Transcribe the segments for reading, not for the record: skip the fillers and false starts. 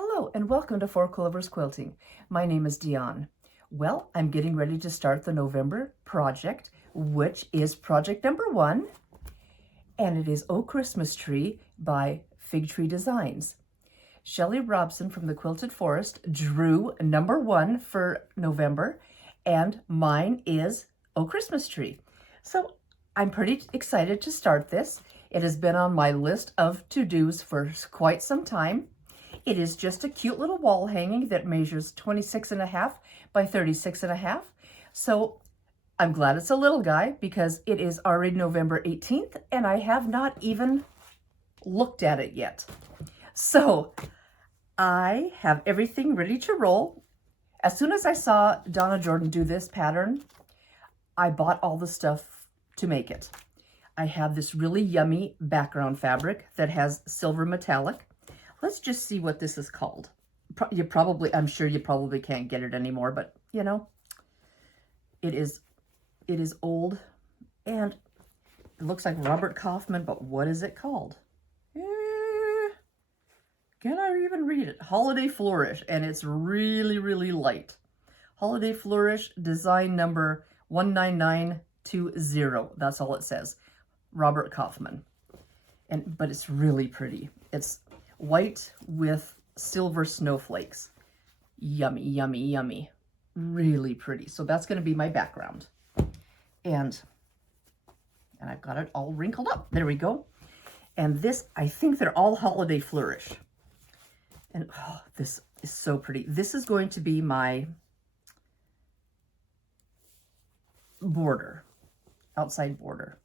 Hello and welcome to Four Clovers Quilting. My name is Diahn. Well, I'm getting ready to start the November project, which is project number 1, and it is Oh Christmas Tree by Fig Tree Designs. Shelley Robson from the Quilted Forest drew number 1 for November, and mine is Oh Christmas Tree. So I'm pretty excited to start this. It has been on my list of to-dos for quite some time. It is just a cute little wall hanging that measures 26.5 by 36.5. So I'm glad it's a little guy because it is already November 18th and I have not even looked at it yet. So I have everything ready to roll. As soon as I saw Donna Jordan do this pattern, I bought all the stuff to make it. I have this really yummy background fabric that has silver metallic. Let's just see what this is called. I'm sure you probably can't get it anymore, but you know, it is old and it looks like Robert Kaufman, but what is it called? Can I even read it? Holiday Flourish, and it's really, really light. Holiday Flourish, design number 19920. That's all it says. Robert Kaufman. But it's really pretty. It's white with silver snowflakes. Yummy, yummy, yummy. Really pretty. So that's going to be my background. And I've got it all wrinkled up. There we go. And this, I think they're all Holiday Flourish. And oh, this is so pretty. This is going to be my border, outside border.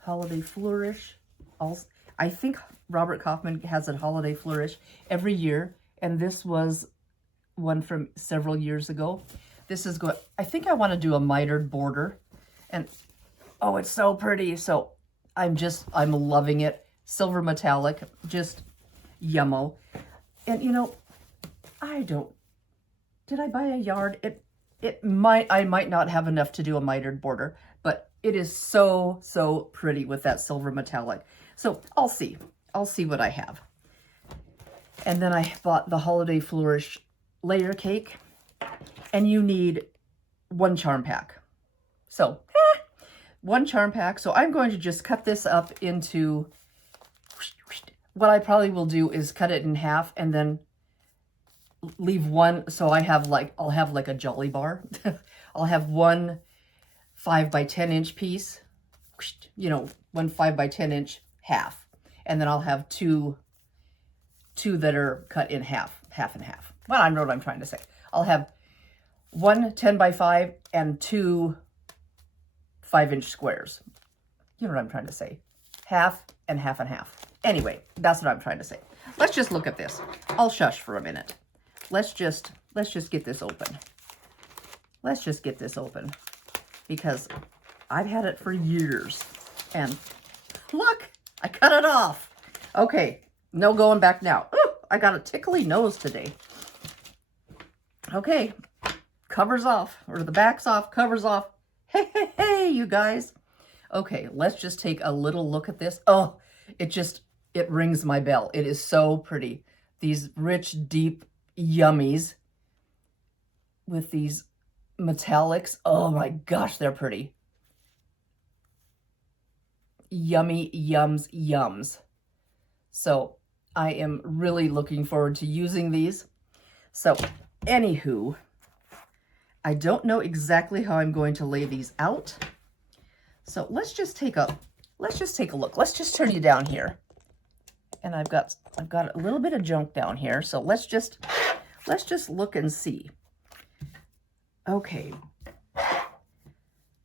Holiday Flourish. I think Robert Kaufman has a Holiday Flourish every year, and this was one from several years ago. This is good. I think I want to do a mitered border, and oh, it's so pretty. So I'm loving it. Silver metallic, just yummo. And you know, did I buy a yard? I might not have enough to do a mitered border, but it is so, so pretty with that silver metallic. So I'll see what I have. And then I bought the Holiday Flourish layer cake, and you need 1 charm pack. So 1 charm pack. So I'm going to just cut this up into, what I probably will do is cut it in half and then leave one. So I'll have like a Jolly bar. I'll have 1 5 by 10 inch piece, you know, 1 5 by 10 inch half. And then I'll have two that are cut in half and half. Well, I know what I'm trying to say. I'll have 1 10 by 5 and 2 5 inch squares. You know what I'm trying to say. Half and half and half. Anyway, that's what I'm trying to say. Let's just look at this. I'll shush for a minute. Let's just get this open. Let's just get this open because I've had it for years. And look, I cut it off. Okay, no going back now. Ooh, I got a tickly nose today. Okay, cover's off, or the back's off, cover's off. Hey, hey, hey, you guys. Okay, let's just take a little look at this. Oh, it rings my bell. It is so pretty. These rich, deep yummies with these metallics. Oh my gosh, they're pretty. Yummy, yums, yums. So I am really looking forward to using these. So anywho, I don't know exactly how I'm going to lay these out. So let's just take a look. Let's just turn you down here. And I've got a little bit of junk down here. So let's just look and see. Okay.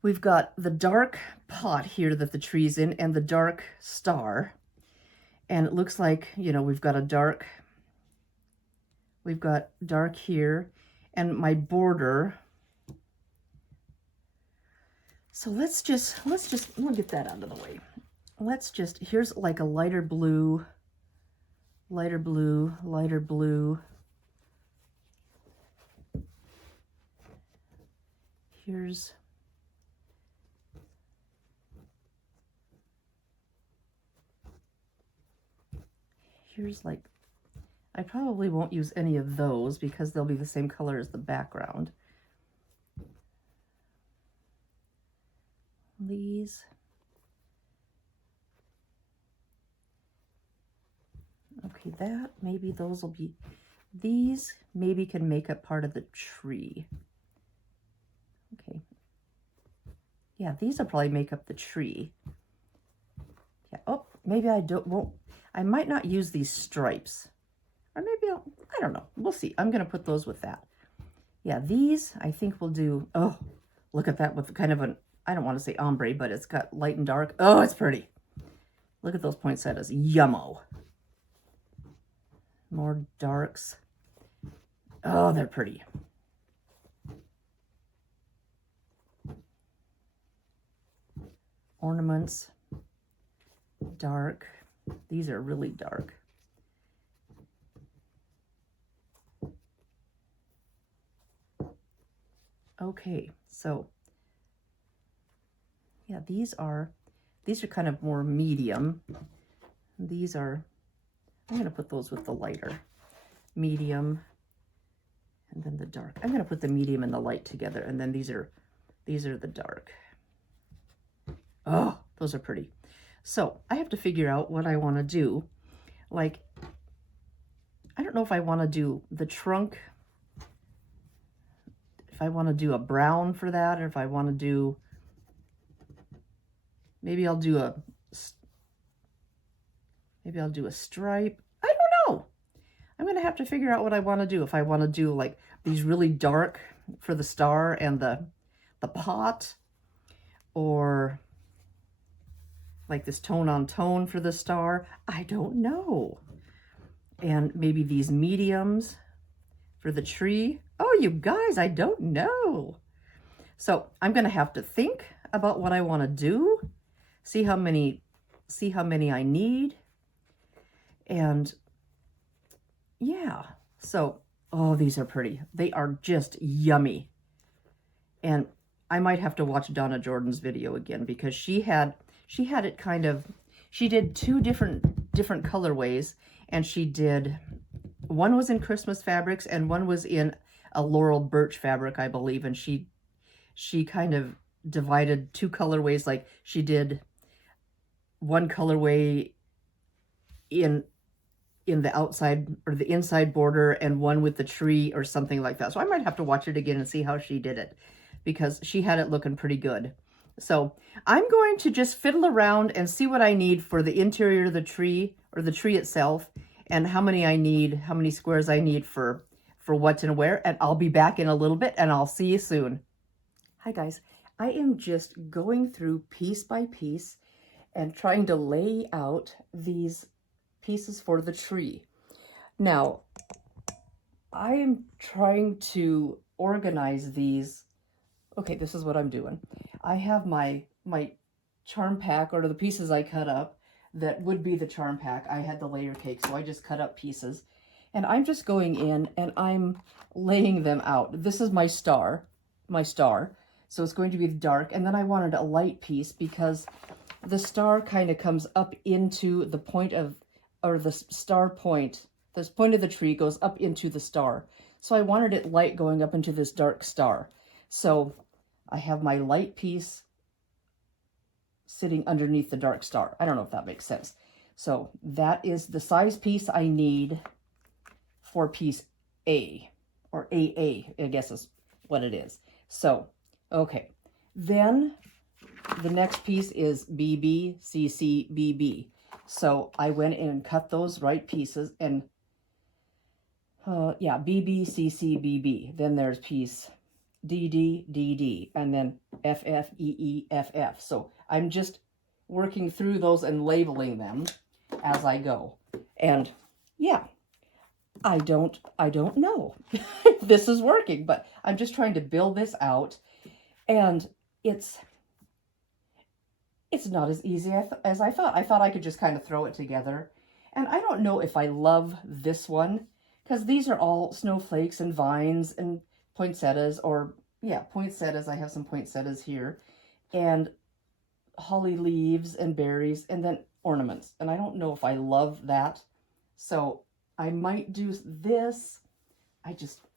We've got the dark pot here that the tree's in and the dark star. And it looks like, you know, we've got dark here and my border. So let's we'll get that out of the way. Here's like a lighter blue. Here's like I probably won't use any of those because they'll be the same color as the background. These. Okay, that, maybe those will be, these maybe can make up part of the tree. Okay. Yeah, these will probably make up the tree. Yeah, oh, maybe I might not use these stripes. Or maybe I don't know. We'll see. I'm going to put those with that. Yeah, these I think we'll do, oh, look at that with kind of an, I don't want to say ombre, but it's got light and dark. Oh, it's pretty. Look at those poinsettias. Yummo. More darks. Oh, they're pretty. Ornaments. Dark. These are really dark. Okay, so yeah, these are kind of more medium. These are, I'm going to put those with the lighter. Medium, and then the dark. I'm going to put the medium and the light together, and then these are the dark. Oh, those are pretty. So I have to figure out what I want to do. Like, I don't know if I want to do the trunk, if I want to do a brown for that, or if I want to do, maybe I'll do a stripe. I don't know. I'm going to have to figure out what I want to do. If I want to do like these really dark for the star and the pot, or like this tone on tone for the star. I don't know. And maybe these mediums for the tree. Oh, you guys, I don't know. So I'm going to have to think about what I want to do, see how many I need. And yeah, so, oh, these are pretty. They are just yummy. And I might have to watch Donna Jordan's video again, because she had it kind of, she did two different colorways, and she did, one was in Christmas fabrics and one was in a Laurel Birch fabric, I believe, and she kind of divided two colorways, like she did one colorway in the outside or the inside border and one with the tree or something like that. So I might have to watch it again and see how she did it, because she had it looking pretty good. So I'm going to just fiddle around and see what I need for the interior of the tree, or the tree itself, and how many squares I need for what and where. And I'll be back in a little bit, and I'll see you soon. Hi guys, I am just going through piece by piece and trying to lay out these pieces for the tree. Now, I am trying to organize these. Okay, this is what I'm doing. I have my charm pack, or the pieces I cut up that would be the charm pack. I had the layer cake, so I just cut up pieces. And I'm just going in and I'm laying them out. This is my star. So it's going to be dark. And then I wanted a light piece because the star kind of comes up into the point of, or the star point, this point of the tree goes up into the star. So I wanted it light going up into this dark star. So I have my light piece sitting underneath the dark star. I don't know if that makes sense. So that is the size piece I need for piece A, or AA, I guess is what it is. So, okay. Then the next piece is BB, CC, BB. So I went in and cut those right pieces, and yeah, BB, CC, BB. Then there's piece DD, DD, and then FF, EE, FF. So I'm just working through those and labeling them as I go. And yeah, I don't know if this is working, but I'm just trying to build this out, and it's not as easy as I thought. I thought I could just kind of throw it together. And I don't know if I love this one, because these are all snowflakes and vines and poinsettias, or yeah, poinsettias. I have some poinsettias here, and holly leaves and berries, and then ornaments. And I don't know if I love that. So I might do this. I just,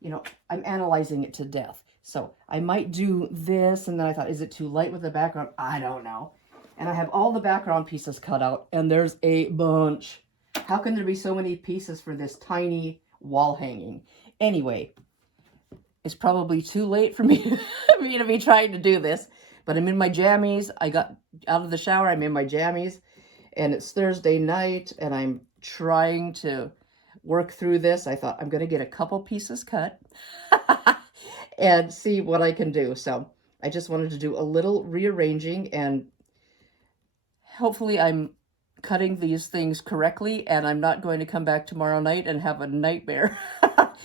you know, I'm analyzing it to death. So I might do this, and then I thought, is it too light with the background? I don't know. And I have all the background pieces cut out, and there's a bunch. How can there be so many pieces for this tiny wall hanging? Anyway, it's probably too late for me, me to be trying to do this, but I'm in my jammies. I got out of the shower, I'm in my jammies, and it's Thursday night, and I'm trying to work through this. I thought I'm going to get a couple pieces cut and see what I can do. So I just wanted to do a little rearranging, and hopefully I'm cutting these things correctly, and I'm not going to come back tomorrow night and have a nightmare.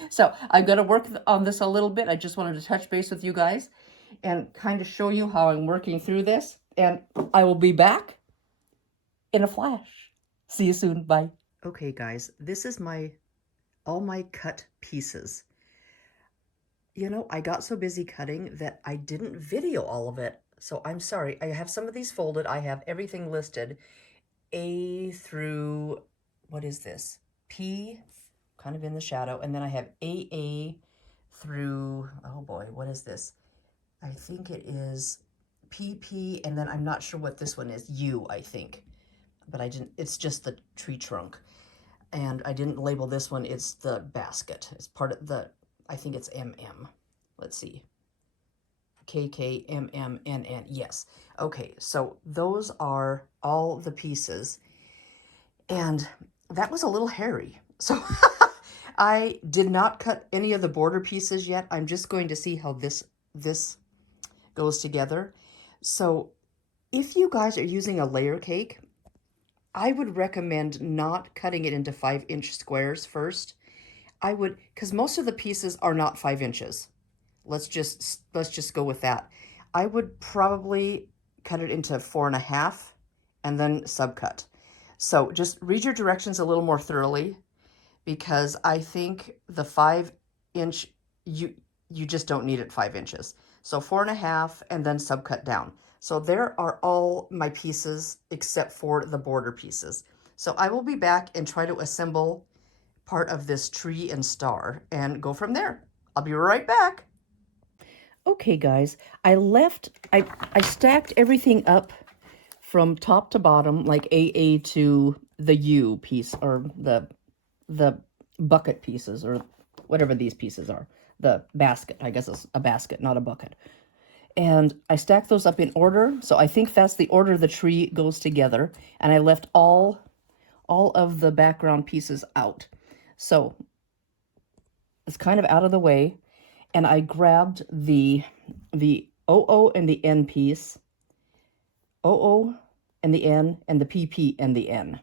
So I'm going to work on this a little bit. I just wanted to touch base with you guys and kind of show you how I'm working through this. And I will be back in a flash. See you soon. Bye. Okay, guys, this is all my cut pieces. You know, I got so busy cutting that I didn't video all of it. So I'm sorry. I have some of these folded. I have everything listed. A through, what is this? P, kind of in the shadow. And then I have AA through, oh boy, what is this? I think it is PP, and then I'm not sure what this one is. U, I think. But I didn't, it's just the tree trunk. And I didn't label this one. It's the basket. It's part of the, I think it's MM. Let's see. KKMMNN. Yes. Okay, so those are all the pieces. And that was a little hairy. So I did not cut any of the border pieces yet. I'm just going to see how this goes together. So if you guys are using a layer cake, I would recommend not cutting it into 5-inch squares first. I would, because most of the pieces are not 5 inches. Let's just go with that. I would probably cut it into 4.5 and then subcut. So just read your directions a little more thoroughly, because I think the 5-inch, you just don't need it 5 inches. So 4.5 and then subcut down. So there are all my pieces except for the border pieces. So I will be back and try to assemble part of this tree and star and go from there. I'll be right back. Okay, guys, I stacked everything up from top to bottom, like AA to the U piece, or the bucket pieces, or whatever these pieces are. The basket, I guess it's a basket, not a bucket. And I stacked those up in order, so I think that's the order the tree goes together. And I left all of the background pieces out. So it's kind of out of the way. And I grabbed the OO and the N piece, OO and the N, and the PP and the N.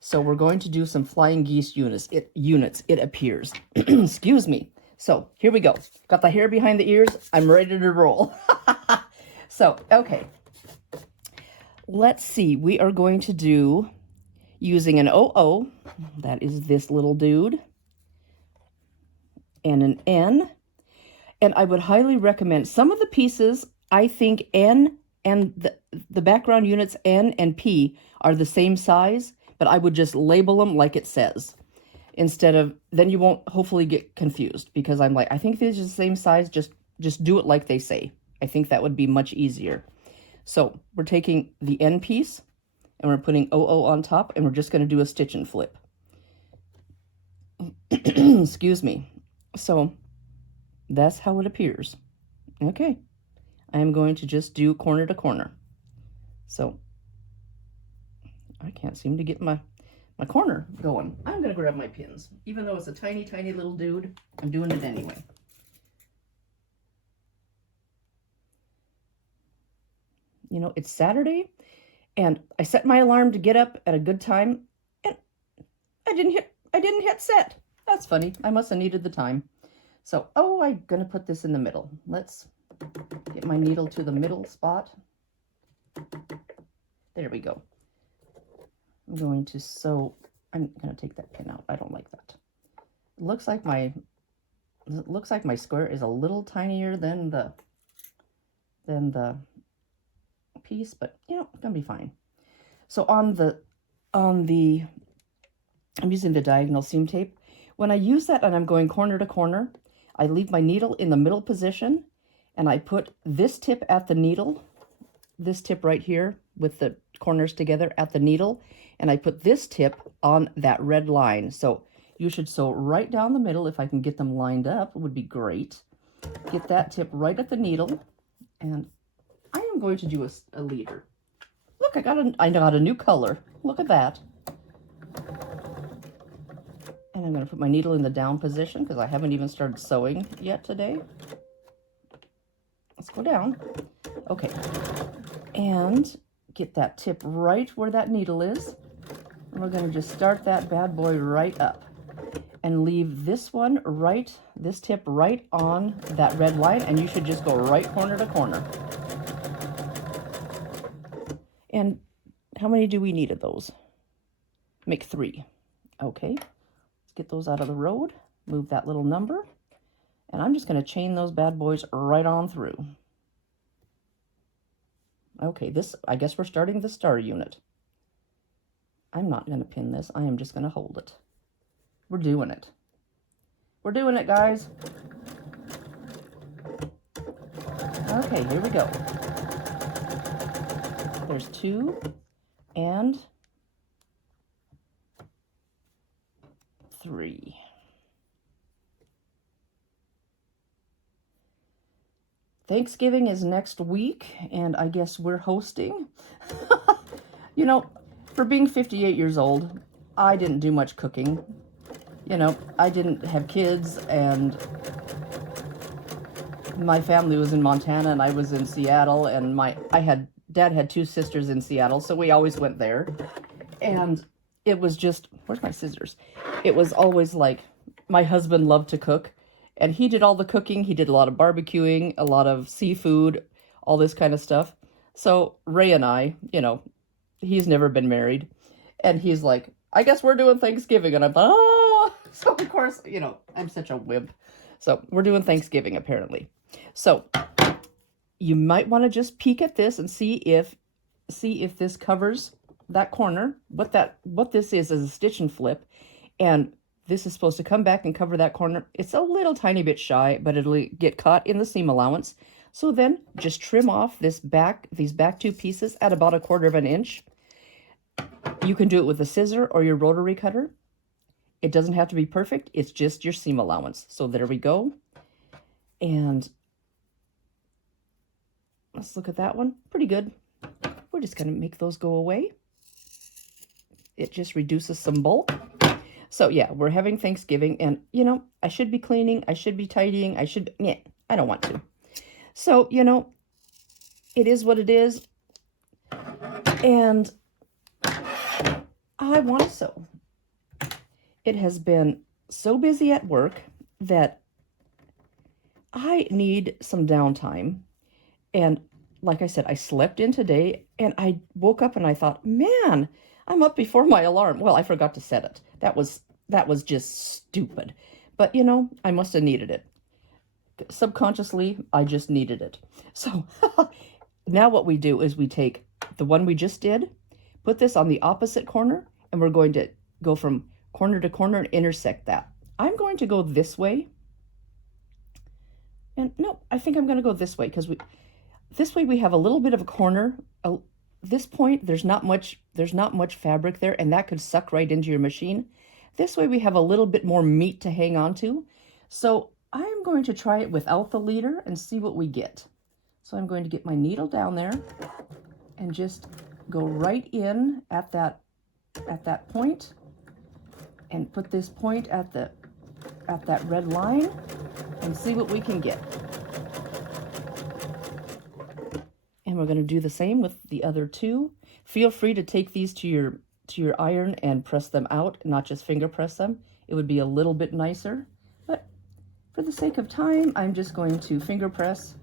So we're going to do some flying geese units, it appears. Excuse me. So here we go. Got the hair behind the ears. I'm ready to roll. So, okay. Let's see. We are going to do, using an OO, that is this little dude, and an N. And I would highly recommend, some of the pieces, I think N and the background units N and P are the same size, but I would just label them like it says. Instead of, then you won't hopefully get confused, because I'm like, I think these are the same size, just do it like they say. I think that would be much easier. So we're taking the N piece and we're putting OO on top, and we're just going to do a stitch and flip. Excuse me. So that's how it appears. Okay. I am going to just do corner to corner. So I can't seem to get my corner going. I'm going to grab my pins. Even though it's a tiny, tiny little dude, I'm doing it anyway. You know, it's Saturday, and I set my alarm to get up at a good time, and I didn't hit set. That's funny. I must have needed the time. So, I'm going to put this in the middle. Let's get my needle to the middle spot. There we go. I'm going to sew. I'm going to take that pin out. I don't like that. It looks like my square is a little tinier than the piece, but you know, it's going to be fine. So on the I'm using the diagonal seam tape. When I use that and I'm going corner to corner, I leave my needle in the middle position and I put this tip at the needle, this tip right here with the corners together at the needle, and I put this tip on that red line. So you should sew right down the middle. If I can get them lined up, it would be great. Get that tip right at the needle, and I am going to do a leader. Look, I got a new color. Look at that. And I'm going to put my needle in the down position because I haven't even started sewing yet today. Let's go down. Okay. And get that tip right where that needle is. And we're going to just start that bad boy right up. And leave this one right, this tip right on that red line. And you should just go right corner to corner. And how many do we need of those? Make 3. Okay. Let's get those out of the road. Move that little number. And I'm just going to chain those bad boys right on through. Okay, I guess we're starting the star unit. I'm not going to pin this. I am just going to hold it. We're doing it. We're doing it, guys. Okay, here we go. There's 2 and 3. Thanksgiving is next week, and I guess we're hosting. You know, for being 58 years old, I didn't do much cooking. You know, I didn't have kids, and my family was in Montana, and I was in Seattle, and Dad had 2 sisters in Seattle, so we always went there. And it was just, where's my scissors? It was always like, my husband loved to cook, and he did all the cooking. He did a lot of barbecuing, a lot of seafood, all this kind of stuff. So Ray and I, you know, he's never been married, and he's like, I guess we're doing Thanksgiving. And I'm like, oh, so of course, you know, I'm such a wimp. So we're doing Thanksgiving apparently. So you might want to just peek at this and see if this covers that corner. What this is a stitch and flip, and this is supposed to come back and cover that corner. It's a little tiny bit shy, but it'll get caught in the seam allowance. So then just trim off these back 2 pieces at about 1/4 inch. You can do it with a scissor or your rotary cutter. It doesn't have to be perfect. It's just your seam allowance. So there we go. And let's look at that one. Pretty good. We're just going to make those go away. It just reduces some bulk. So yeah, we're having Thanksgiving, and you know, I should be cleaning, I should be tidying, I don't want to. So, you know, it is what it is. And I want to sew. It has been so busy at work that I need some downtime. And like I said, I slept in today, and I woke up and I thought, man, I'm up before my alarm. Well, I forgot to set it. That was just stupid. But, you know, I must have needed it. Subconsciously, I just needed it. So now what we do is we take the one we just did, put this on the opposite corner, and we're going to go from corner to corner and intersect that. I'm going to go this way. And no, I think I'm going to go this way because this way we have a little bit of a corner. This point, there's not much fabric there, and that could suck right into your machine. This way we have a little bit more meat to hang on to. So I'm going to try it without the leader and see what we get. So I'm going to get my needle down there and just go right in at that point and put this point at that red line and see what we can get. And we're going to do the same with the other 2. Feel free to take these to your iron and press them out, not just finger press them. It would be a little bit nicer, but for the sake of time, I'm just going to finger press.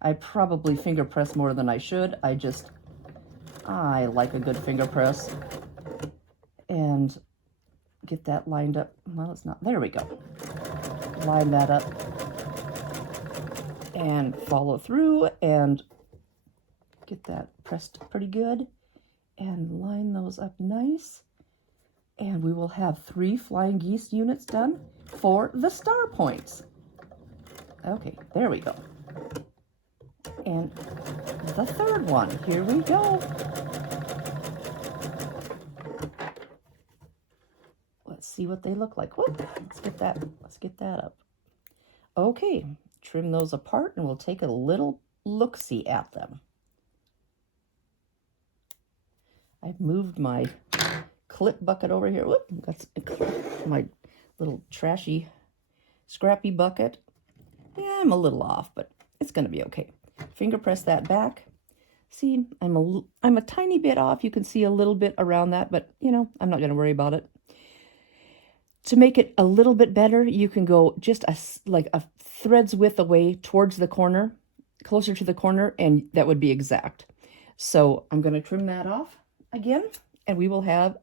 I probably finger press more than I should. I like a good finger press. And get that lined up. Well, it's not. There we go. Line that up and follow through and get that pressed pretty good and line those up nice. And we will have 3 flying geese units done for the star points. Okay, there we go. And the third one, here we go. Let's see what they look like. Whoop, let's get that up. Okay, trim those apart and we'll take a little look-see at them. I've moved my clip bucket over here. Whoop, that's my little trashy, scrappy bucket. Yeah, I'm a little off, but it's going to be okay. Finger press that back. See, I'm a tiny bit off. You can see a little bit around that, but you know, I'm not going to worry about it. To make it a little bit better, you can go just like a thread's width away towards the corner, closer to the corner, and that would be exact. So I'm going to trim that off again, and we will have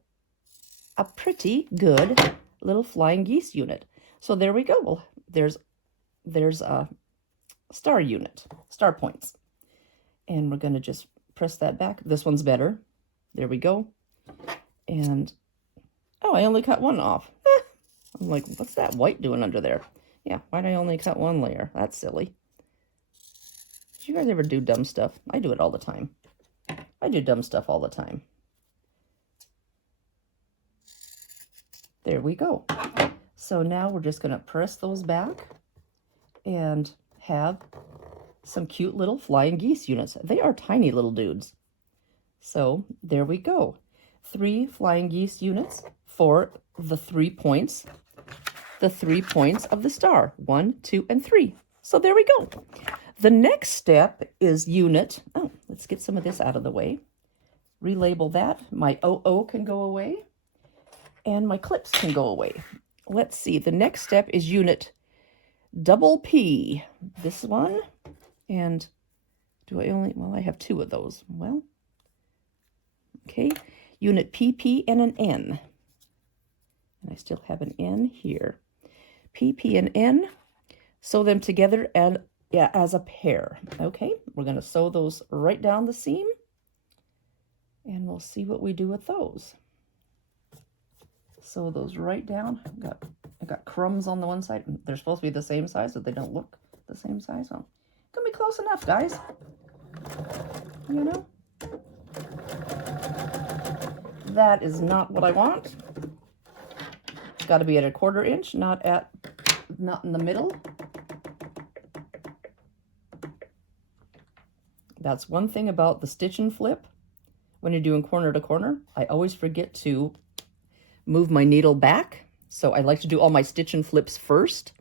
a pretty good little flying geese unit. So there we go. Well, there's a star unit, star points. And we're going to just press that back. This one's better. There we go. And, oh, I only cut one off. I'm like, what's that white doing under there? Yeah, why'd I only cut one layer? That's silly. Did you guys ever do dumb stuff? I do it all the time. I do dumb stuff all the time. There we go. So now we're just going to press those back and have some cute little flying geese units. They are tiny little dudes. So there we go. 3 flying geese units for the 3 points. The 3 points of the star. 1, 2, and 3. So there we go. The next step is unit. Oh, let's get some of this out of the way. Relabel that. My OO can go away. And my clips can go away. Let's see. The next step is unit double P. This one. And do I only, well, I have 2 of those. Well, okay. Unit PP and an N. And I still have an N here. PP and N. Sew them together and yeah, as a pair. Okay, we're going to sew those right down the seam. And we'll see what we do with those. Sew those right down. I got crumbs on the one side. They're supposed to be the same size, but they don't look the same size. So it's gonna be close enough, guys. You know? That is not what I want. It's got to be at 1/4 inch, not in the middle. That's one thing about the stitch and flip. When you're doing corner to corner, I always forget to move my needle back. So I like to do all my stitch and flips first.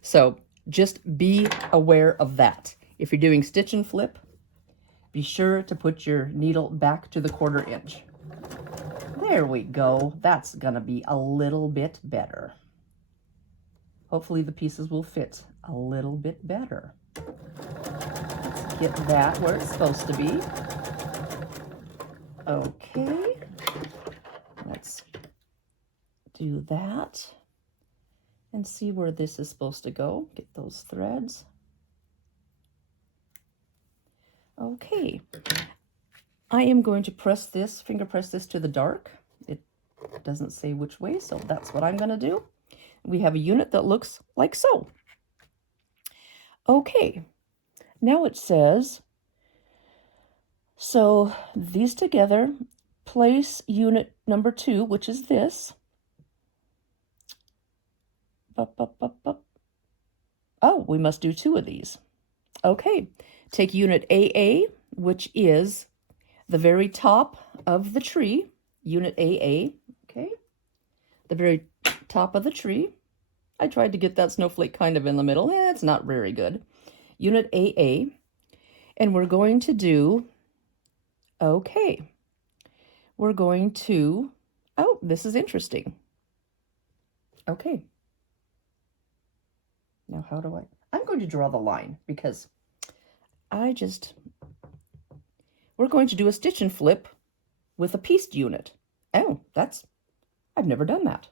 So just be aware of that. If you're doing stitch and flip, be sure to put your needle back to the 1/4 inch. There we go. That's gonna be a little bit better. Hopefully the pieces will fit a little bit better. Let's get that where it's supposed to be. Okay. Let's do that and see where this is supposed to go. Get those threads. Okay. I am going to press this, finger press this to the dark. It doesn't say which way, so that's what I'm going to do. We have a unit that looks like so. Okay. Now it says, so these together, place unit number 2, which is this. Oh, we must do 2 of these. Okay, take unit AA, which is the very top of the tree. Unit AA, okay? The very top of the tree. I tried to get that snowflake kind of in the middle. It's not very good. Unit AA. And we're going to do, okay. We're going to, oh, this is interesting. Okay. Now how do I'm going to draw the line because we're going to do a stitch and flip with a pieced unit. Oh, I've never done that.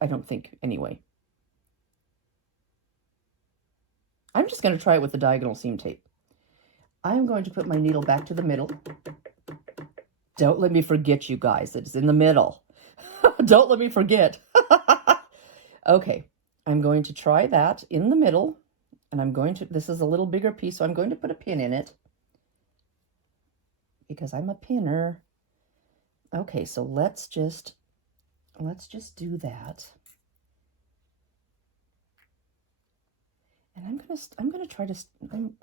I don't think, anyway. I'm just going to try it with the diagonal seam tape. I'm going to put my needle back to the middle. Don't let me forget, you guys. It's in the middle. Don't let me forget. Okay, I'm going to try that in the middle. And I'm going to, this is a little bigger piece, so I'm going to put a pin in it. Because I'm a pinner. Okay, so let's just do that. And I'm gonna try to, I'm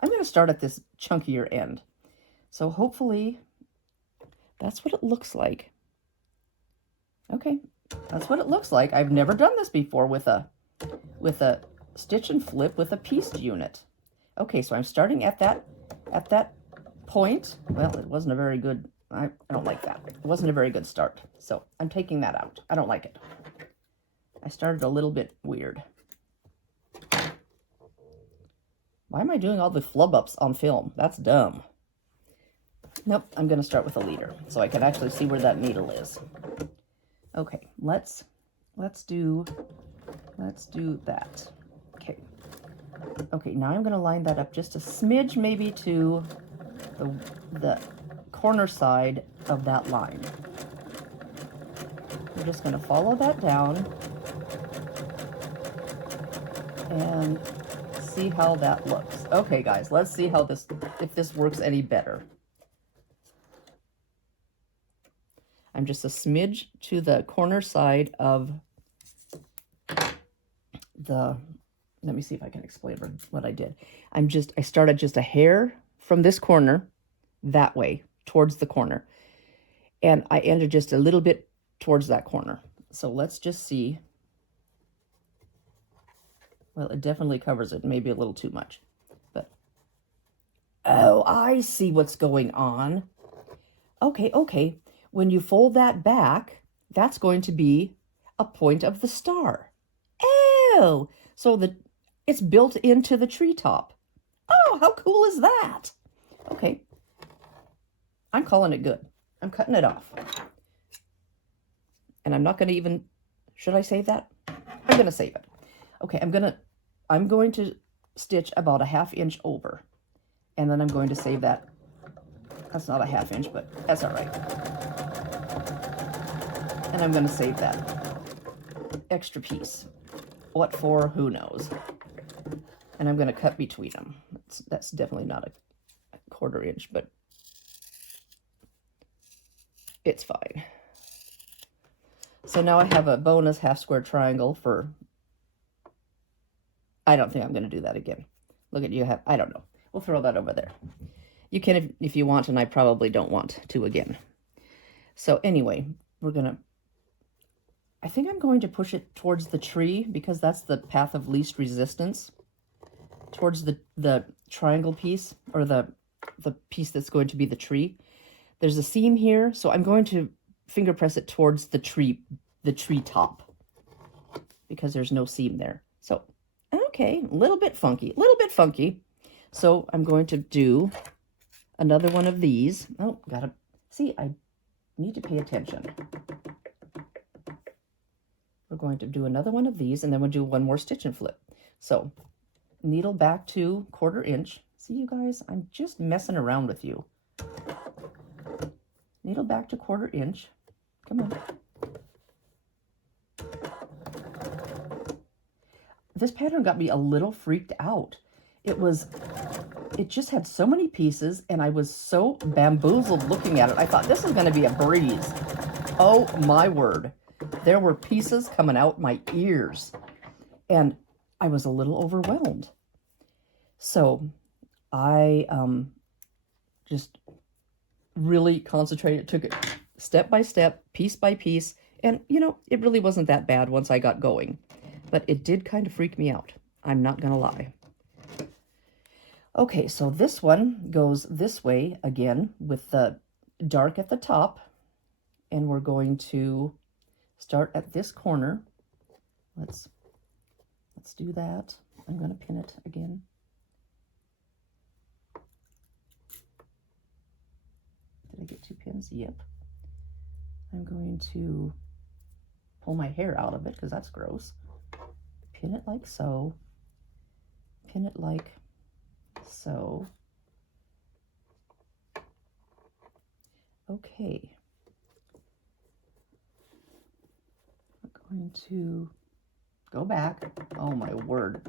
gonna start at this chunkier end. So hopefully that's what it looks like. Okay, that's what it looks like. I've never done this before with a stitch and flip with a pieced unit. Okay, so I'm starting at that point. Well, it wasn't a very good, I don't like that. It wasn't a very good start. So I'm taking that out. I don't like it. I started a little bit weird. Why am I doing all the flub ups on film? That's dumb. Nope, I'm going to start with a leader so I can actually see where that needle is. Okay, let's do that. Okay. Okay, now I'm going to line that up just a smidge maybe to the corner side of that line. We're just going to follow that down and see how that looks. Okay, guys, let's see how this, if this works any better. I'm just a smidge to the corner side of the, let me see if I can explain what I did. I started just a hair from this corner that way towards the corner. And I ended just a little bit towards that corner. So let's just see. Well, it definitely covers it, maybe a little too much. But, oh, I see what's going on. Okay. When you fold that back, that's going to be a point of the star. Oh, so it's built into the treetop. Oh, how cool is that? Okay. I'm calling it good. I'm cutting it off. And I'm not going to even, should I save that? I'm going to save it. Okay, I'm going to stitch about a 1/2 inch over. And then I'm going to save that. That's not a 1/2 inch, but that's all right. And I'm going to save that extra piece. What for? Who knows? And I'm going to cut between them. That's definitely not a 1/4 inch, but it's fine. So now I have a bonus 1/2 square triangle for, I don't think I'm going to do that again. Look at you have, I don't know. We'll throw that over there. You can if you want, and I probably don't want to again. So anyway, I think I'm going to push it towards the tree because that's the path of least resistance. Towards the triangle piece, or the piece that's going to be the tree. There's a seam here, so I'm going to finger press it towards the tree top because there's no seam there. So, okay, a little bit funky. So I'm going to do another one of these. Oh, see, I need to pay attention. We're going to do another one of these, and then we'll do one more stitch and flip. So, needle back to 1/4 inch. See, you guys, I'm just messing around with you. Needle back to 1/4 inch. Come on. This pattern got me a little freaked out. It just had so many pieces, and I was so bamboozled looking at it. I thought this is going to be a breeze. Oh my word. There were pieces coming out my ears, and I was a little overwhelmed. So I just really concentrated, took it step by step, piece by piece, and you know, it really wasn't that bad once I got going, but it did kind of freak me out. I'm not gonna lie. Okay, so this one goes this way again with the dark at the top, and we're going to start at this corner. Let's do that. I'm going to pin it again. Did I get 2 pins? Yep. I'm going to pull my hair out of it because that's gross. Pin it like so. Pin it like so. Okay. I'm going to go back. Oh my word.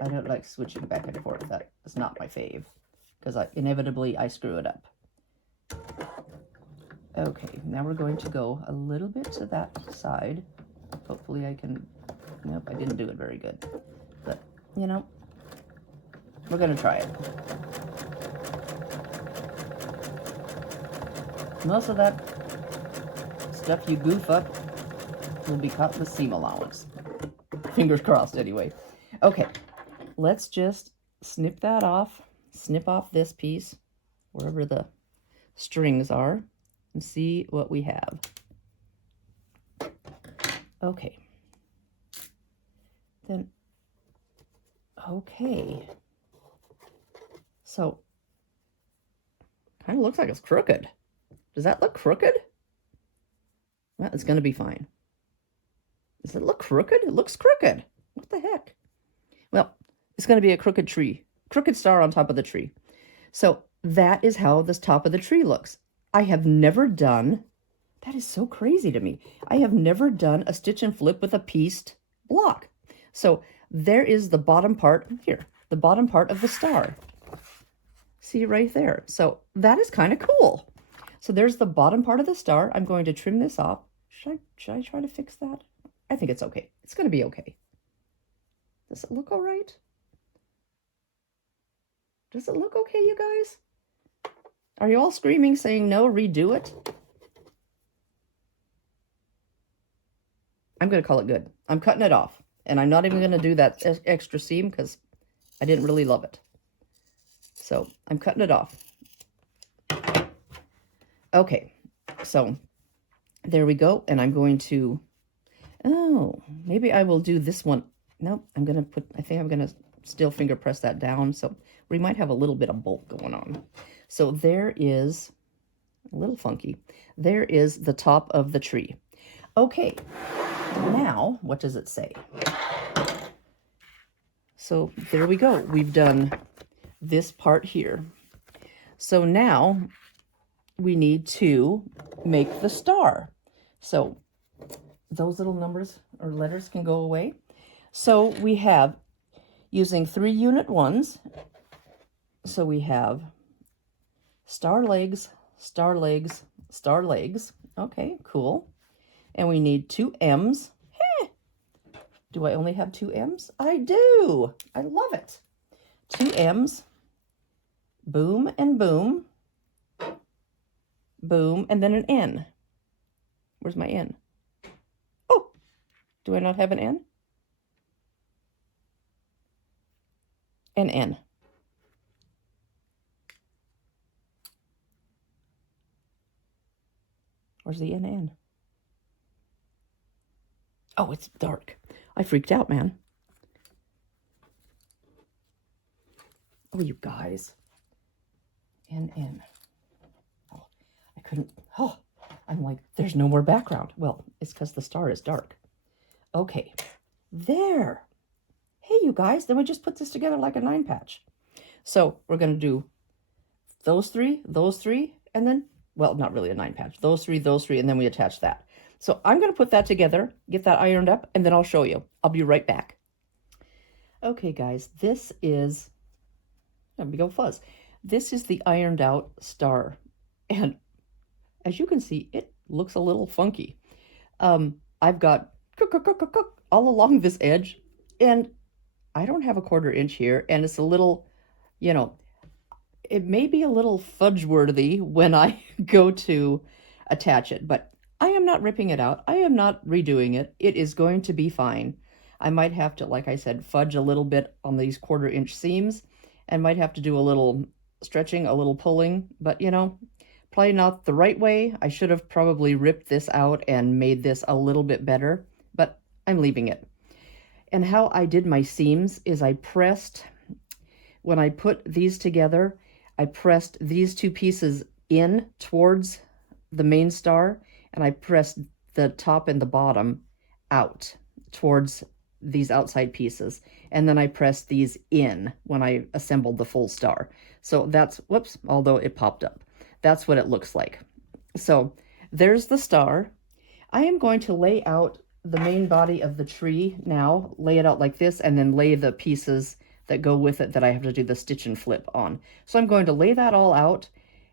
I don't like switching back and forth. That is not my fave, because inevitably I screw it up. Okay, now we're going to go a little bit to that side. Hopefully I can, nope, I didn't do it very good. But, you know, we're going to try it. Most of that stuff you goof up will be caught in the seam allowance. Fingers crossed anyway. Okay, let's just snip that off. Snip off this piece, wherever the strings are, and see what we have. Okay. Then, okay. So, kind of looks like it's crooked. Does that look crooked? Well, it's going to be fine. Does it look crooked? It looks crooked. What the heck? Well, it's going to be a crooked tree. Crooked star on top of the tree. So that is how this top of the tree looks. I have never done, that is so crazy to me. I have never done a stitch and flip with a pieced block. So there is the bottom part here, the bottom part of the star. See right there. So that is kind of cool. So there's the bottom part of the star. I'm going to trim this off. Should I try to fix that? I think it's okay. It's going to be okay. Does it look all right? Does it look okay, you guys? Are you all screaming, saying no, redo it? I'm going to call it good. I'm cutting it off. And I'm not even going to do that extra seam because I didn't really love it. So I'm cutting it off. Okay, so there we go. And I'm going to, oh, maybe I will do this one. Nope, I'm going to put, I think I'm going to still finger press that down. So we might have a little bit of bulk going on. So there is, a little funky, there is the top of the tree. Okay, now what does it say? So there we go. We've done this part here. So now we need to make the star. So those little numbers or letters can go away. So we have, using 3 unit 1s, so we have star legs, star legs, star legs. Okay, cool. And we need 2 M's. Heh. Do I only have 2 M's? I do. I love it. 2 M's. Boom and boom. Boom, and then an N. Where's my N? Oh, do I not have an N? An N. Where's the NN? Oh, it's dark. I freaked out, man. Oh, you guys. NN. Oh, I couldn't. Oh, I'm like, there's no more background. Well, it's because the star is dark. Okay, there. Hey, you guys, then we just put this together like a 9 patch. So we're going to do those three, and then, well, not really a 9 patch. Those three, and then we attach that. So I'm going to put that together, get that ironed up, and then I'll show you. I'll be right back. Okay, guys, this is, there we go, fuzz. This is the ironed out star. And as you can see, it looks a little funky. I've got all along this edge, and I don't have a 1/4 inch here, and it's a little, you know, it may be a little fudge worthy when I go to attach it, but I am not ripping it out. I am not redoing it. It is going to be fine. I might have to, like I said, fudge a little bit on these 1/4 inch seams, and might have to do a little stretching, a little pulling, but you know, probably not the right way. I should have probably ripped this out and made this a little bit better, but I'm leaving it. And how I did my seams is I pressed, when I put these together, I pressed these 2 pieces in towards the main star, and I pressed the top and the bottom out towards these outside pieces, and then I pressed these in when I assembled the full star. So that's, whoops, although it popped up. That's what it looks like. So there's the star. I am going to lay out the main body of the tree now, lay it out like this, and then lay the pieces that go with it that I have to do the stitch and flip on. So I'm going to lay that all out.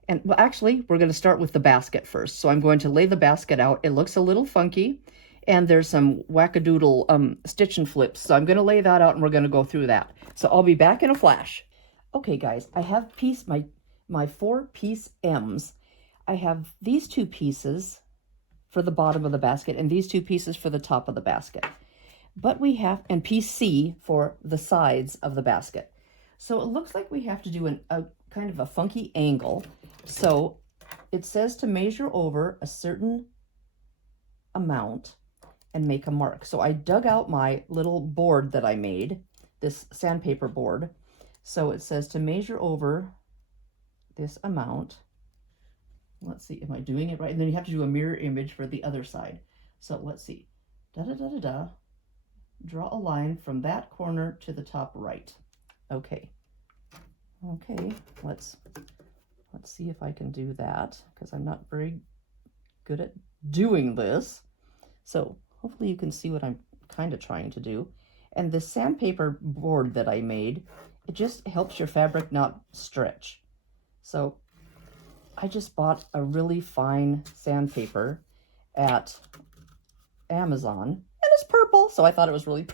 And well, actually, we're going to start with the basket first. So I'm going to lay the basket out. It looks a little funky, and there's some wackadoodle stitch and flips. So I'm going to lay that out, and we're going to go through that. So I'll be back in a flash. Okay, guys, I have my 4-piece M's. I have these 2 pieces for the bottom of the basket and these 2 pieces for the top of the basket. But we have, and piece C for the sides of the basket. So it looks like we have to do a kind of a funky angle. So it says to measure over a certain amount and make a mark. So I dug out my little board that I made, this sandpaper board. So it says to measure over this amount. Let's see, am I doing it right? And then you have to do a mirror image for the other side. So let's see. Da-da-da-da-da. Draw a line from that corner to the top right. Okay. Okay, let's see if I can do that, because I'm not very good at doing this. So hopefully you can see what I'm kind of trying to do. And the sandpaper board that I made, it just helps your fabric not stretch. So I just bought a really fine sandpaper at Amazon, and it's purple, so I thought it was really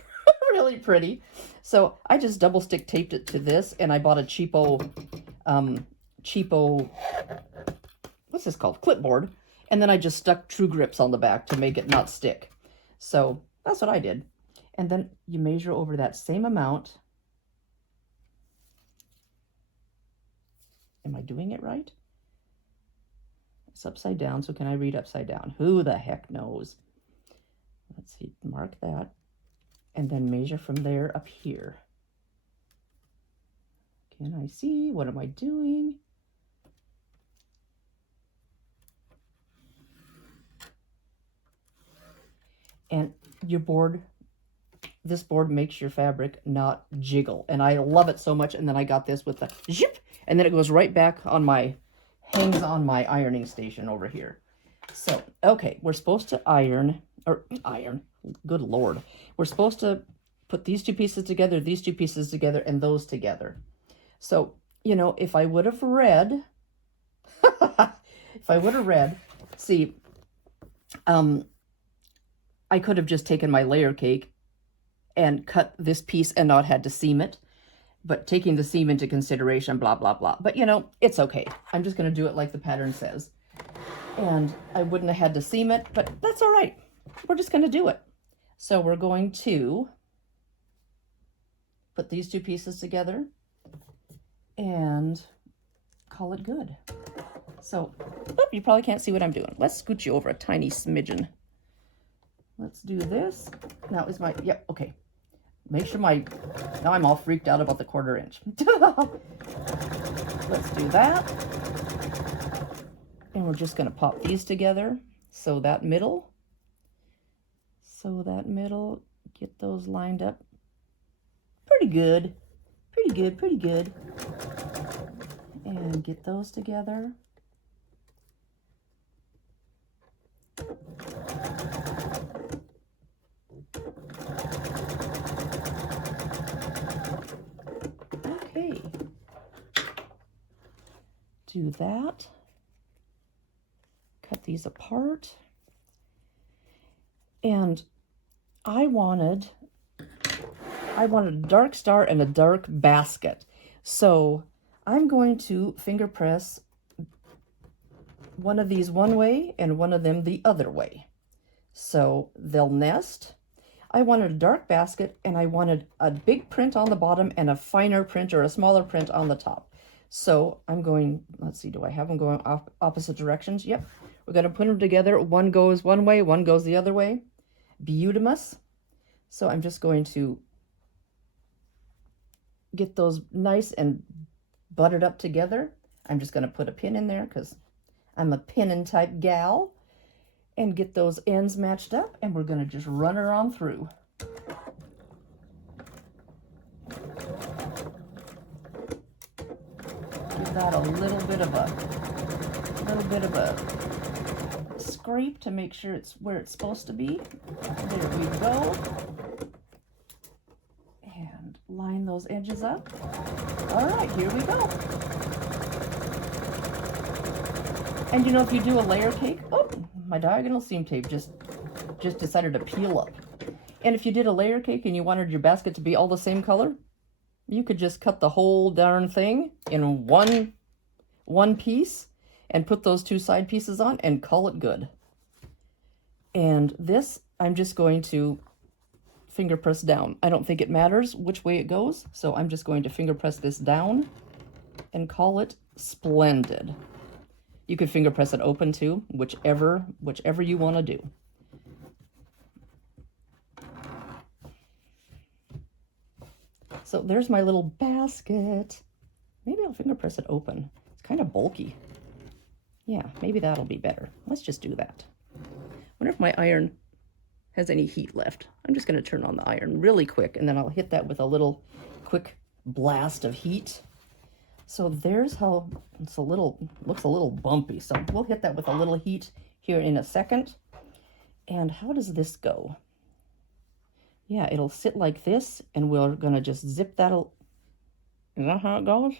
really pretty. So I just double stick taped it to this, and I bought a cheapo what's this called, clipboard, and then I just stuck True Grips on the back to make it not stick. So that's what I did. And then you measure over that same amount. Am I doing it right? It's upside down, so can I read upside down? Who the heck knows? Let's see, mark that, and then measure from there up here. Can I see? What am I doing? And your board, this board makes your fabric not jiggle, and I love it so much. And then I got this with the zip, and then it goes right back on my, hangs on my ironing station over here. So, okay, we're supposed to iron, good Lord. We're supposed to put these 2 pieces together, these 2 pieces together, and those together. So, you know, if I would have read, see, I could have just taken my layer cake and cut this piece and not had to seam it. But taking the seam into consideration, blah, blah, blah. But, you know, it's okay. I'm just going to do it like the pattern says. And I wouldn't have had to seam it, but that's all right. We're just going to do it. So we're going to put these 2 pieces together and call it good. So, you probably can't see what I'm doing. Let's scoot you over a tiny smidgen. Let's do this. Now is my, yep, okay. Make sure now I'm all freaked out about the 1/4 inch. Let's do that. And we're just going to pop these together. So that middle, get those lined up. Pretty good. And get those together. Okay. Do that. Cut these apart. And I wanted a dark star and a dark basket. So I'm going to finger press one of these one way and one of them the other way. So they'll nest. I wanted a dark basket, and I wanted a big print on the bottom and a finer print or a smaller print on the top. So I'm going, let's see, do I have them going opposite directions? Yep. We're going to put them together. One goes one way, one goes the other way. Beautimous. So I'm just going to get those nice and buttered up together. I'm just going to put a pin in there because I'm a pinning type gal. And get those ends matched up, and we're going to just run her on through. that a little bit of a scrape to make sure it's where it's supposed to be. There we go. And line those edges up. All right, here we go. And you know, if you do a layer cake, oh, my diagonal seam tape just decided to peel up. And if you did a layer cake and you wanted your basket to be all the same color, you could just cut the whole darn thing in one piece and put those two side pieces on and call it good. And this, I'm just going to finger press down. I don't think it matters which way it goes, so I'm just going to finger press this down and call it splendid. You could finger press it open too, whichever you want to do. So there's my little basket. Maybe I'll finger press it open. It's kind of bulky. Yeah, maybe that'll be better. Let's just do that. I wonder if my iron has any heat left. I'm just going to turn on the iron really quick, and then I'll hit that with a little quick blast of heat. So there's how it's looks a little bumpy. So we'll hit that with a little heat here in a second. And how does this go? Yeah, it'll sit like this, and we're going to just zip that. Is that how it goes?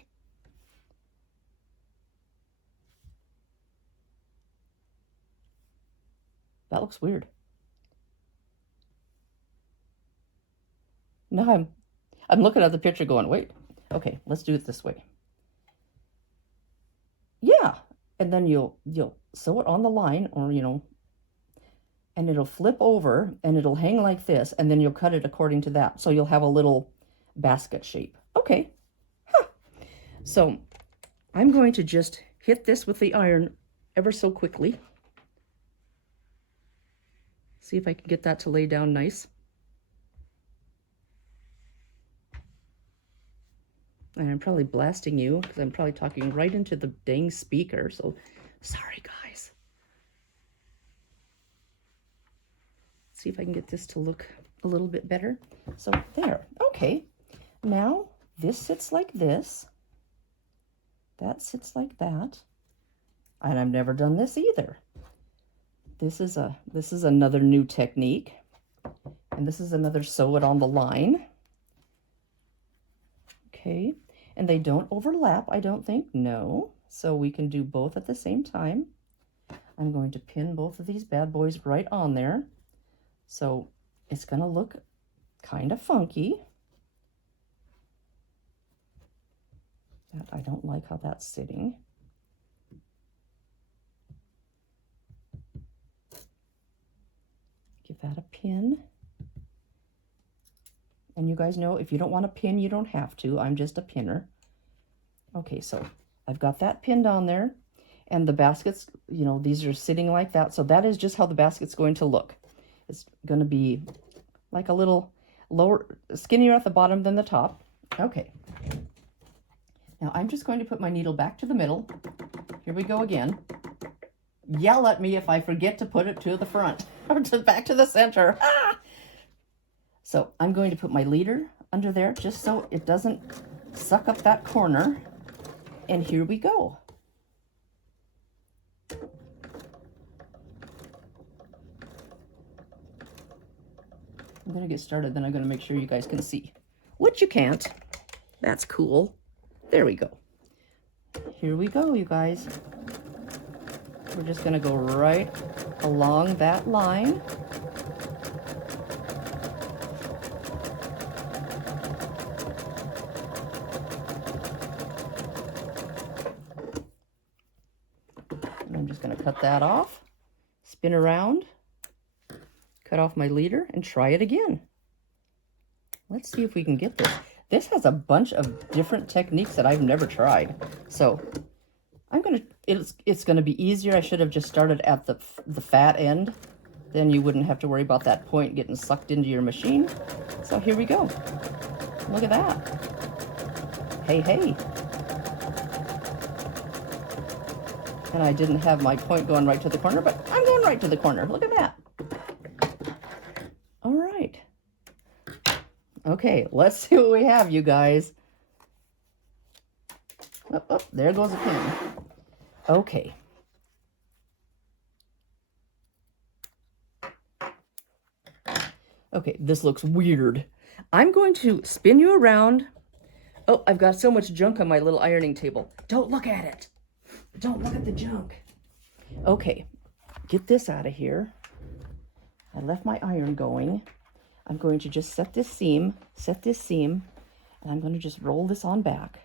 That looks weird. Now I'm looking at the picture going, wait, okay, let's do it this way. Yeah, and then you'll sew it on the line, or and it'll flip over and it'll hang like this, and then you'll cut it according to that. So you'll have a little basket shape. Okay. Huh. So I'm going to just hit this with the iron ever so quickly. See if I can get that to lay down nice. And I'm probably blasting you because I'm probably talking right into the dang speaker. So sorry, guys. See if I can get this to look a little bit better. So there. Okay. Now this sits like this. That sits like that. And I've never done this either. This is another new technique. And this is another sew it on the line. Okay. And they don't overlap, I don't think. No. So we can do both at the same time. I'm going to pin both of these bad boys right on there. So it's going to look kind of funky. I don't like how that's sitting. Give that a pin. And you guys know, if you don't want to pin, you don't have to. I'm just a pinner. Okay, so I've got that pinned on there. And the baskets, these are sitting like that. So that is just how the basket's going to look. It's going to be like a little lower, skinnier at the bottom than the top. Okay. Now I'm just going to put my needle back to the middle. Here we go again. Yell at me if I forget to put it to the front or back to the center. Ah! So I'm going to put my leader under there just so it doesn't suck up that corner. And here we go. I'm going to get started, then I'm going to make sure you guys can see. Which you can't. That's cool. There we go. Here we go, you guys. We're just going to go right along that line. And I'm just going to cut that off, spin around, cut off my leader, and try it again. Let's see if we can get this. This has a bunch of different techniques that I've never tried. So it's gonna be easier. I should have just started at the fat end. Then you wouldn't have to worry about that point getting sucked into your machine. So here we go. Look at that. Hey, hey. And I didn't have my point going right to the corner, but I'm going right to the corner. Look at that. All right. Okay, let's see what we have, you guys. Oh, oh, there goes a pin. Okay. Okay, this looks weird. I'm going to spin you around. Oh, I've got so much junk on my little ironing table. Don't look at it. Don't look at the junk. Okay, get this out of here. I left my iron going. I'm going to just set this seam, and I'm going to just roll this on back.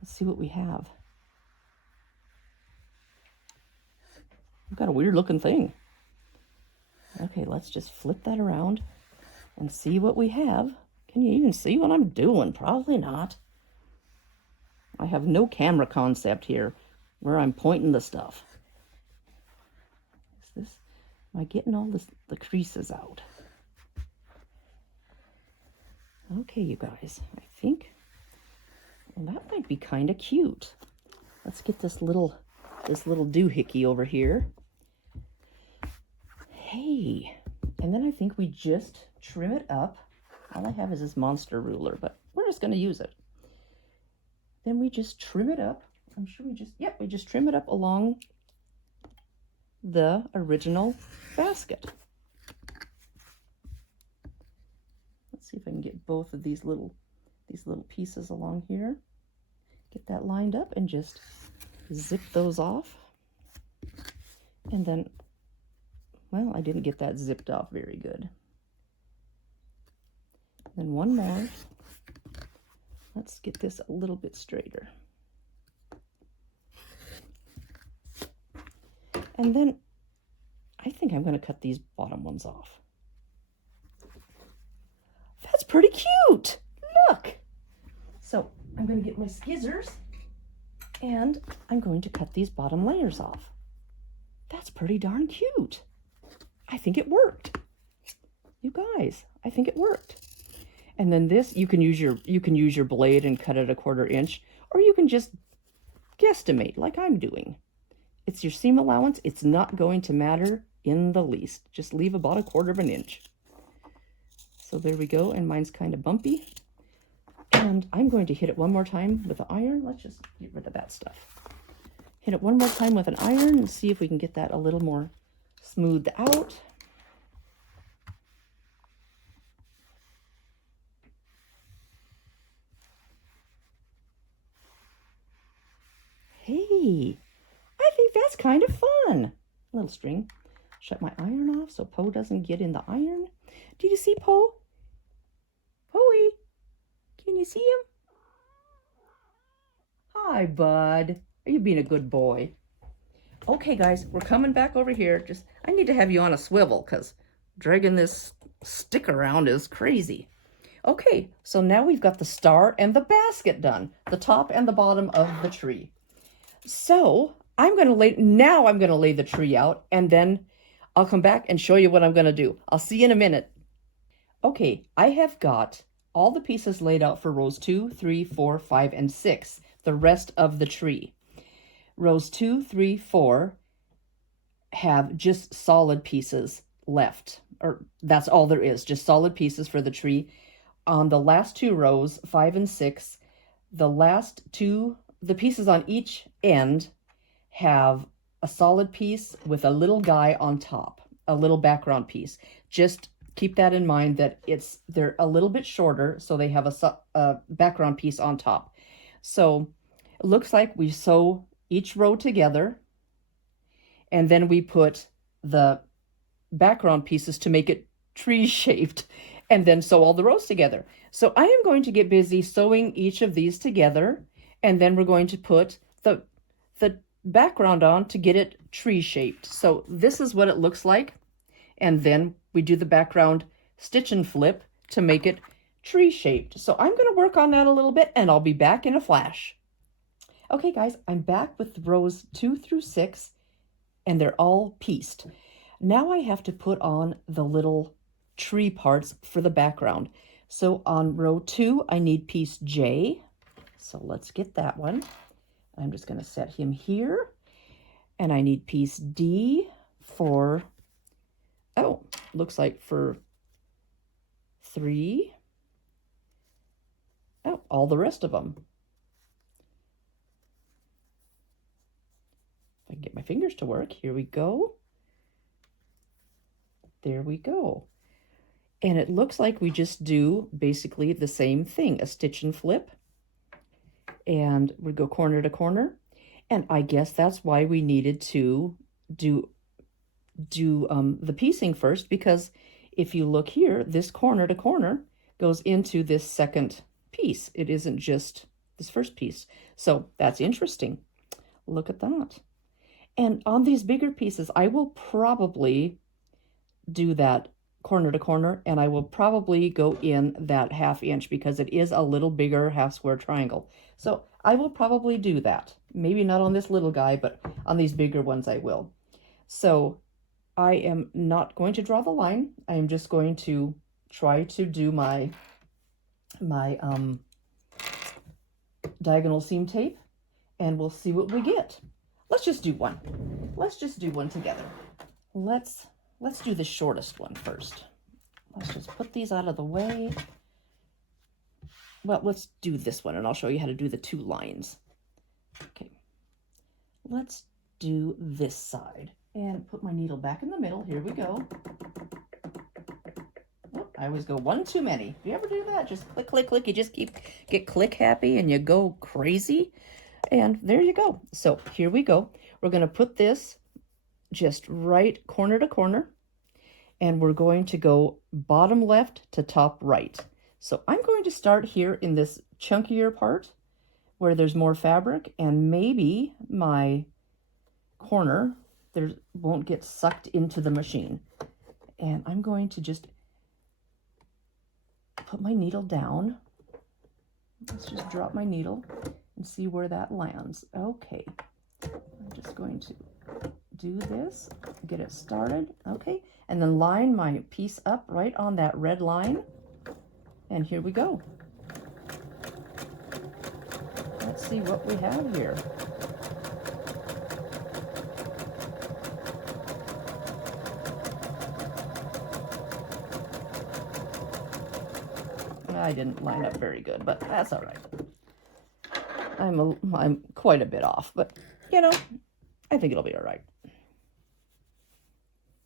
Let's see what we have. We've got a weird looking thing. Okay, let's just flip that around and see what we have. Can you even see what I'm doing? Probably not. I have no camera concept here where I'm pointing the stuff. Is this, am I getting all the creases out? Okay, you guys, I think, well, that might be kind of cute. Let's get this little doohickey over here. Hey, and then I think we just trim it up. All I have is this monster ruler, but we're just going to use it. Then we just trim it up. I'm sure we just trim it up along the original basket. Let's see if I can get both of these little pieces along here. Get that lined up and just zip those off. And then, well, I didn't get that zipped off very good. Then one more. Let's get this a little bit straighter. And then I think I'm going to cut these bottom ones off. That's pretty cute. Look. So I'm going to get my scissors and I'm going to cut these bottom layers off. That's pretty darn cute. I think it worked. You guys, I think it worked. And then this, you can use your blade and cut it 1/4 inch, or you can just guesstimate like I'm doing. It's your seam allowance. It's not going to matter in the least. Just leave about 1/4 inch. So there we go, and mine's kind of bumpy. And I'm going to hit it one more time with the iron. Let's just get rid of that stuff. Hit it one more time with an iron and see if we can get that a little more smoothed out. Hey, I think that's kind of fun. A little string. Shut my iron off so Poe doesn't get in the iron. Did you see Poe? Poey, can you see him? Hi, bud. Are you being a good boy? Okay, guys, we're coming back over here. I need to have you on a swivel because dragging this stick around is crazy. Okay, so now we've got the star and the basket done, the top and the bottom of the tree. So I'm going to lay the tree out, and then I'll come back and show you what I'm going to do. I'll see you in a minute. Okay, I have got all the pieces laid out for rows 2, 3, 4, 5, and 6, the rest of the tree. Rows 2, 3, 4 have just solid pieces left, or that's all there is, just solid pieces for the tree. On the last 2 rows, 5 and 6, the pieces on each end have a solid piece with a little guy on top, a little background piece. Just keep that in mind that they're a little bit shorter, so they have a background piece on top. So it looks like we sew each row together, and then we put the background pieces to make it tree shaped, and then sew all the rows together. So I am going to get busy sewing each of these together, and then we're going to put the background on to get it tree shaped. So this is what it looks like, and then we do the background stitch and flip to make it tree shaped. So I'm going to work on that a little bit, and I'll be back in a flash. Okay, guys, I'm back with rows 2 through 6, and they're all pieced. Now I have to put on the little tree parts for the background. So on row 2, I need piece J. So let's get that one. I'm just going to set him here. And I need piece D for, looks like for 3. All the rest of them. I can get my fingers to work. Here we go. There we go. And it looks like we just do basically the same thing, a stitch and flip. And we go corner to corner. And I guess that's why we needed to do the piecing first, because if you look here, this corner to corner goes into this second piece. It isn't just this first piece. So that's interesting. Look at that. And on these bigger pieces, I will probably do that corner to corner, and I will probably go in that 1/2 inch because it is a little bigger half square triangle. So I will probably do that. Maybe not on this little guy, but on these bigger ones I will. So I am not going to draw the line. I am just going to try to do my diagonal seam tape, and we'll see what we get. Let's just do one. Let's just do one together. Let's do the shortest one first. Let's just put these out of the way. Well, let's do this one, and I'll show you how to do the 2 lines. Okay, let's do this side and put my needle back in the middle. Here we go. Oh, I always go one too many. Do you ever do that? Just click, click, click. You just get click happy and you go crazy. And there you go. So here we go. We're going to put this just right corner to corner, and we're going to go bottom left to top right. So I'm going to start here in this chunkier part where there's more fabric, and maybe my corner there won't get sucked into the machine. And I'm going to just put my needle down. Let's just drop my needle and see where that lands. Okay, I'm just going to do this, get it started. Okay, and then line my piece up right on that red line. And here we go. Let's see what we have here. I didn't line up very good, but that's all right. I'm quite a bit off, but you know, I think it'll be all right.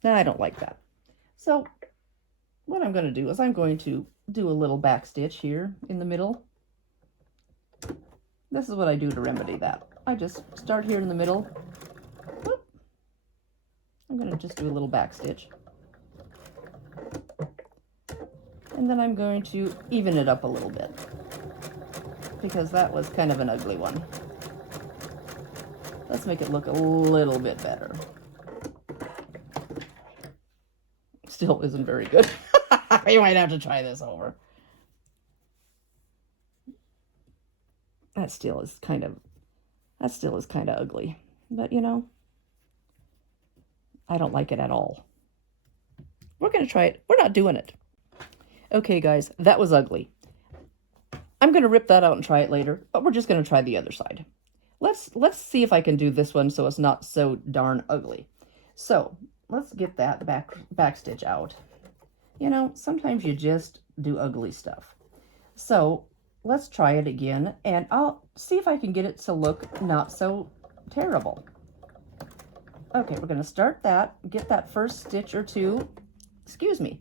Nah, I don't like that. So what I'm going to do is I'm going to do a little back stitch here in the middle. This is what I do to remedy that. I just start here in the middle. Whoop. I'm going to just do a little back stitch. And then I'm going to even it up a little bit, because that was kind of an ugly one. Let's make it look a little bit better. Still isn't very good. You might have to try this over. That still is kind of ugly. But you know, I don't like it at all. We're going to try it. We're not doing it. Okay, guys, that was ugly. I'm going to rip that out and try it later, but we're just going to try the other side. Let's see if I can do this one so it's not so darn ugly. So let's get that back stitch out. You know, sometimes you just do ugly stuff. So let's try it again, and I'll see if I can get it to look not so terrible. Okay, we're going to start that, get that first stitch or two, excuse me,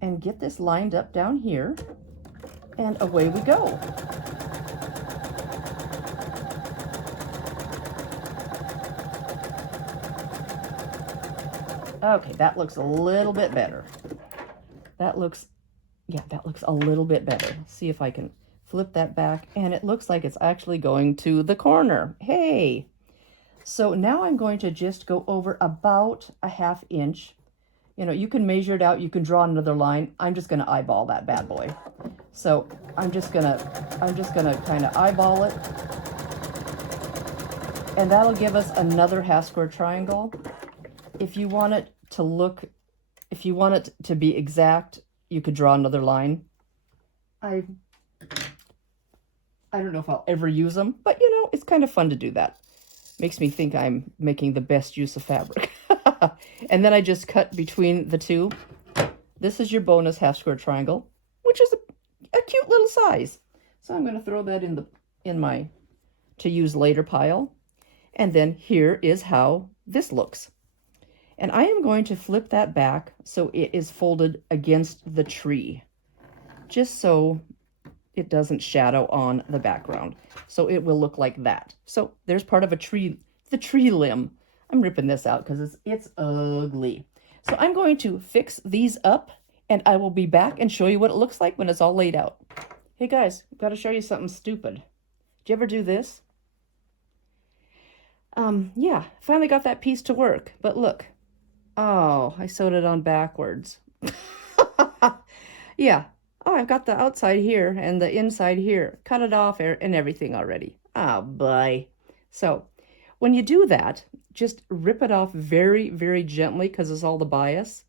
and get this lined up down here, and away we go. Okay, that looks a little bit better. That looks a little bit better. See if I can flip that back, and it looks like it's actually going to the corner. Hey! So now I'm going to just go over about a 1/2 inch. You know, you can measure it out, you can draw another line. I'm just gonna eyeball that bad boy. So I'm just gonna kind of eyeball it. And that'll give us another half square triangle. If you want it to be exact, you could draw another line. I don't know if I'll ever use them, but you know, it's kind of fun to do that. Makes me think I'm making the best use of fabric. And then I just cut between the two. This is your bonus half square triangle, which is a cute little size. So I'm going to throw that in my to use later pile. And then here is how this looks. And I am going to flip that back so it is folded against the tree, just so it doesn't shadow on the background. So it will look like that. So there's part of a tree, the tree limb. I'm ripping this out because it's ugly. So I'm going to fix these up, and I will be back and show you what it looks like when it's all laid out. Hey guys, I've got to show you something stupid. Did you ever do this? Yeah, finally got that piece to work, but look. Oh, I sewed it on backwards. Yeah. Oh, I've got the outside here and the inside here. Cut it off and everything already. Oh, boy. So, when you do that, just rip it off very, very gently because it's all the bias.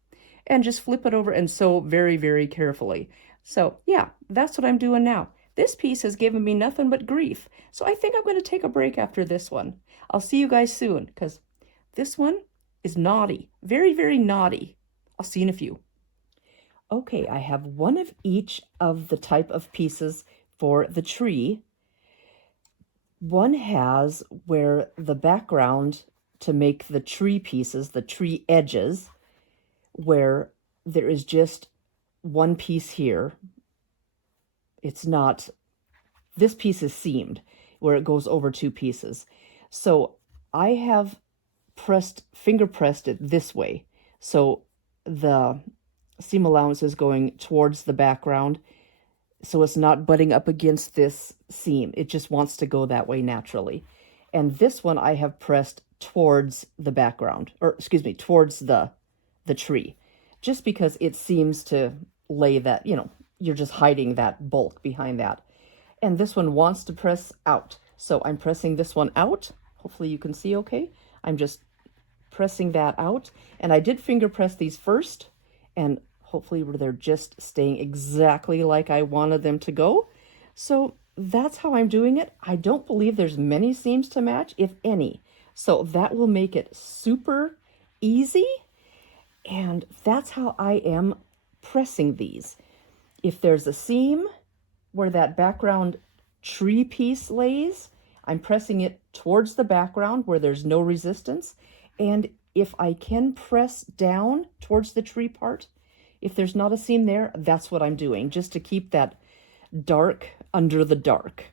And just flip it over and sew very, very carefully. So, yeah, that's what I'm doing now. This piece has given me nothing but grief. So I think I'm going to take a break after this one. I'll see you guys soon because this one is naughty. Very, very naughty. I'll see you in a few. Okay, I have one of each of the type of pieces for the tree. One has where the background to make the tree pieces, the tree edges, where there is just one piece here. It's not, this piece is seamed where it goes over two pieces. So I have finger pressed it this way. So the seam allowance is going towards the background. So it's not butting up against this seam. It just wants to go that way naturally. And this one I have pressed towards the background, or excuse me, towards the tree, just because it seems to lay that, you're just hiding that bulk behind that. And this one wants to press out. So I'm pressing this one out. Hopefully you can see okay. I'm just pressing that out. And I did finger press these first, and hopefully they're just staying exactly like I wanted them to go. So that's how I'm doing it. I don't believe there's many seams to match, if any. So that will make it super easy. And that's how I am pressing these. If there's a seam where that background tree piece lays, I'm pressing it towards the background where there's no resistance. And if I can press down towards the tree part, if there's not a seam there, that's what I'm doing, just to keep that dark under the dark.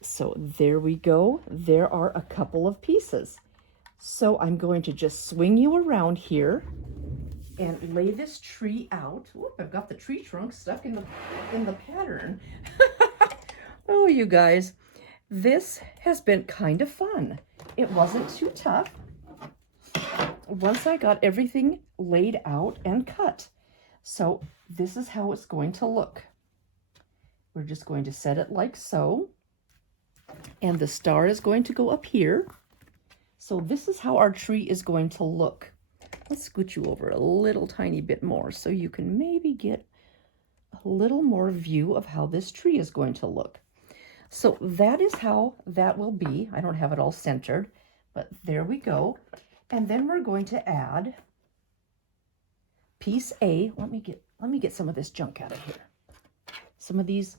So there we go. There are a couple of pieces. So I'm going to just swing you around here and lay this tree out. Whoop, I've got the tree trunk stuck in the pattern. Oh, you guys, this has been kind of fun. It wasn't too tough once I got everything laid out and cut. So this is how it's going to look. We're just going to set it like so. And the star is going to go up here. So this is how our tree is going to look. Let's scoot you over a little tiny bit more so you can maybe get a little more view of how this tree is going to look. So that is how that will be. I don't have it all centered, but there we go. And then we're going to add piece A. Let me get some of this junk out of here. Some of these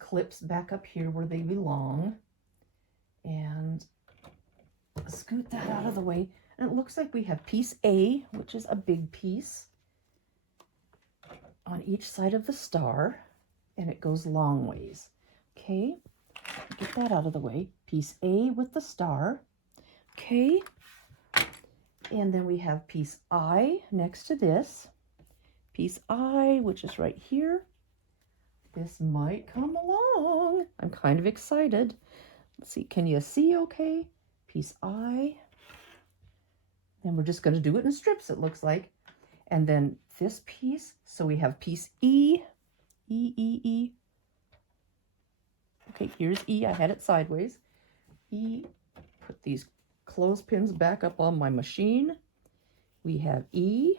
clips back up here where they belong. And scoot that out of the way. And it looks like we have piece A, which is a big piece, on each side of the star, and it goes long ways. Okay, get that out of the way. Piece A with the star. Okay, and then we have piece I next to this. Piece I, which is right here. This might come along. I'm kind of excited. Let's see, can you see okay? Piece I. Then we're just going to do it in strips, it looks like. And then this piece, so we have piece E, E, E, E. Okay, here's E, I had it sideways. E, put these clothespins back up on my machine. We have E.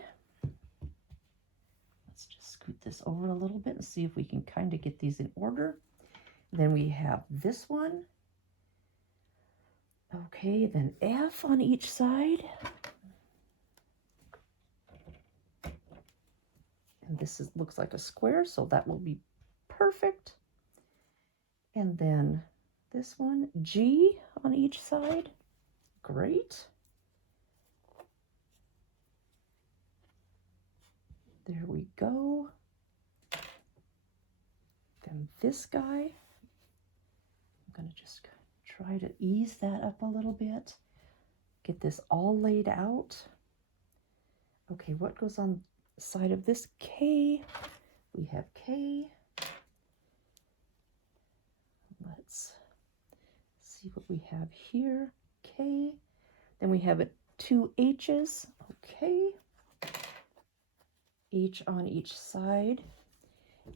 Let's just scoot this over a little bit and see if we can kind of get these in order. Then we have this one. Okay, then F on each side. And this looks like a square, so that will be perfect. And then this one, G on each side. Great. There we go. Then this guy, I'm going to just try to ease that up a little bit. Get this all laid out. Okay, what goes on the side of this K? We have K. Let's see what we have here. K. Then we have two H's. Okay. H on each side.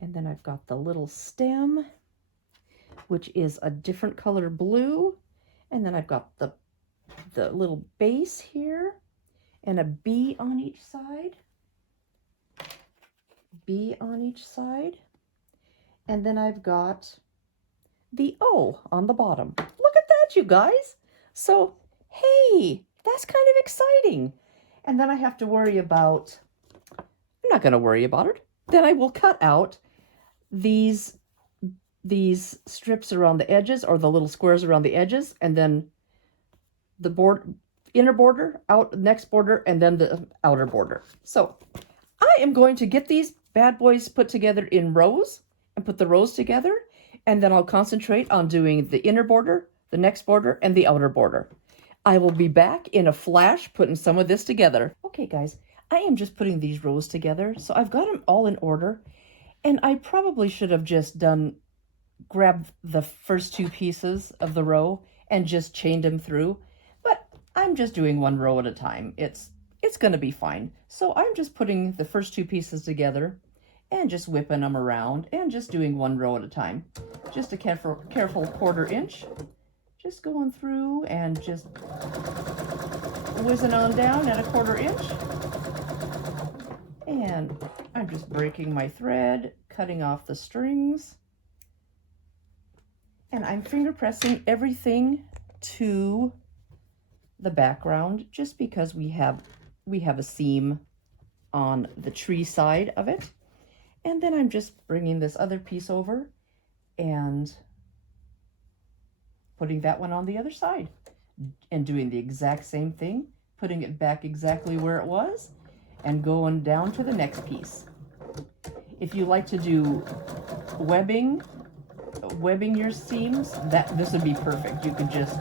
And then I've got the little stem, which is a different color blue. And then I've got the little base here and a B on each side. B on each side. And then I've got the O on the bottom. Look at that, you guys. So, hey, that's kind of exciting. And then I have to worry about, I'm not going to worry about it. Then I will cut out these strips around the edges, or the little squares around the edges, and then the inner border, next border, and then the outer border. So I am going to get these bad boys put together in rows and put the rows together, and then I'll concentrate on doing the inner border, the next border, and the outer border. I will be back in a flash putting some of this together. Okay, guys, I am just putting these rows together, so I've got them all in order, and I probably should have just grabbed the first two pieces of the row and just chained them through, but I'm just doing one row at a time. It's going to be fine. So I'm just putting the first two pieces together and just whipping them around and just doing one row at a time. Just a careful 1/4 inch. Just going through and just whizzing on down at a 1/4 inch. And I'm just breaking my thread, cutting off the strings. And I'm finger pressing everything to the background just because we have a seam on the tree side of it. And then I'm just bringing this other piece over and putting that one on the other side and doing the exact same thing, putting it back exactly where it was and going down to the next piece. If you like to do webbing your seams, this would be perfect. You could just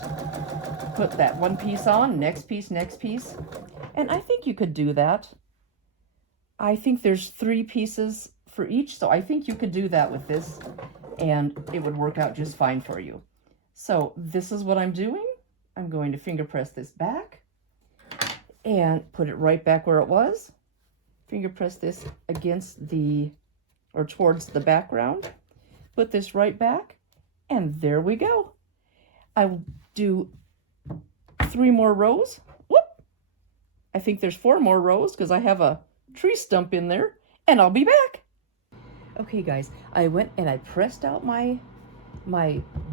put that one piece on, next piece, and I think you could do that. I think there's 3 pieces for each, so I think you could do that with this and it would work out just fine for you. So this is what I'm doing. I'm going to finger press this back and put it right back where it was. Finger press this against towards the background. Put this right back, and there we go. I will do 3 more rows. Whoop! I think there's 4 more rows because I have a tree stump in there, and I'll be back. Okay, guys, I went and I pressed out my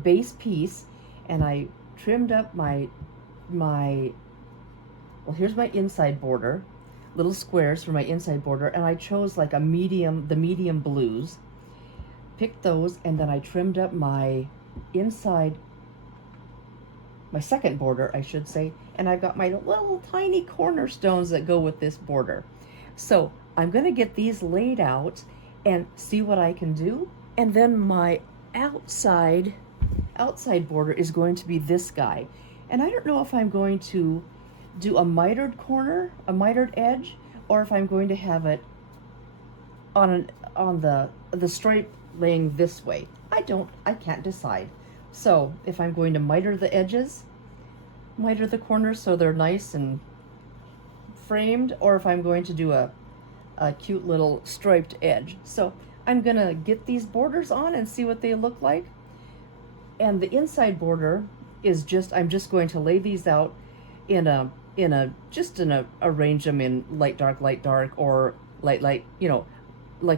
base piece, and I trimmed up well, here's my inside border, little squares for my inside border, and I chose like the medium blues. Picked those, and then I trimmed up my second border, I should say, and I've got my little tiny cornerstones that go with this border. So I'm going to get these laid out and see what I can do, and then my outside border is going to be this guy, and I don't know if I'm going to do a mitered corner, a mitered edge, or if I'm going to have it on the stripe laying this way. I can't decide. So if I'm going to miter the edges, miter the corners so they're nice and framed, or if I'm going to do a cute little striped edge. So I'm gonna get these borders on and see what they look like. And the inside border is I'm just going to lay these out arrange them in light dark, or light, like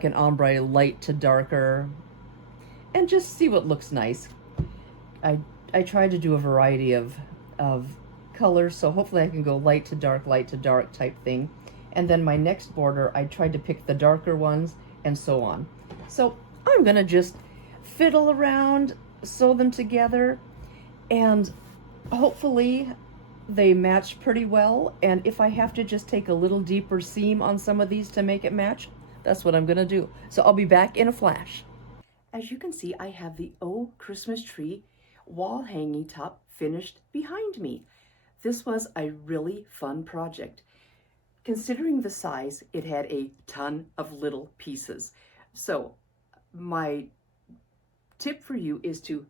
an ombre, light to darker, and just see what looks nice. I try to do a variety of colors, so hopefully I can go light to dark type thing. And then my next border, I tried to pick the darker ones, and so on. So I'm gonna just fiddle around, sew them together, and Hopefully they match pretty well, and if I have to just take a little deeper seam on some of these to make it match, that's what I'm gonna do. So I'll be back in a flash. As you can see, I have the Oh Christmas Tree wall hanging top finished behind me. This was a really fun project. Considering the size, it had a ton of little pieces. So my tip for you is to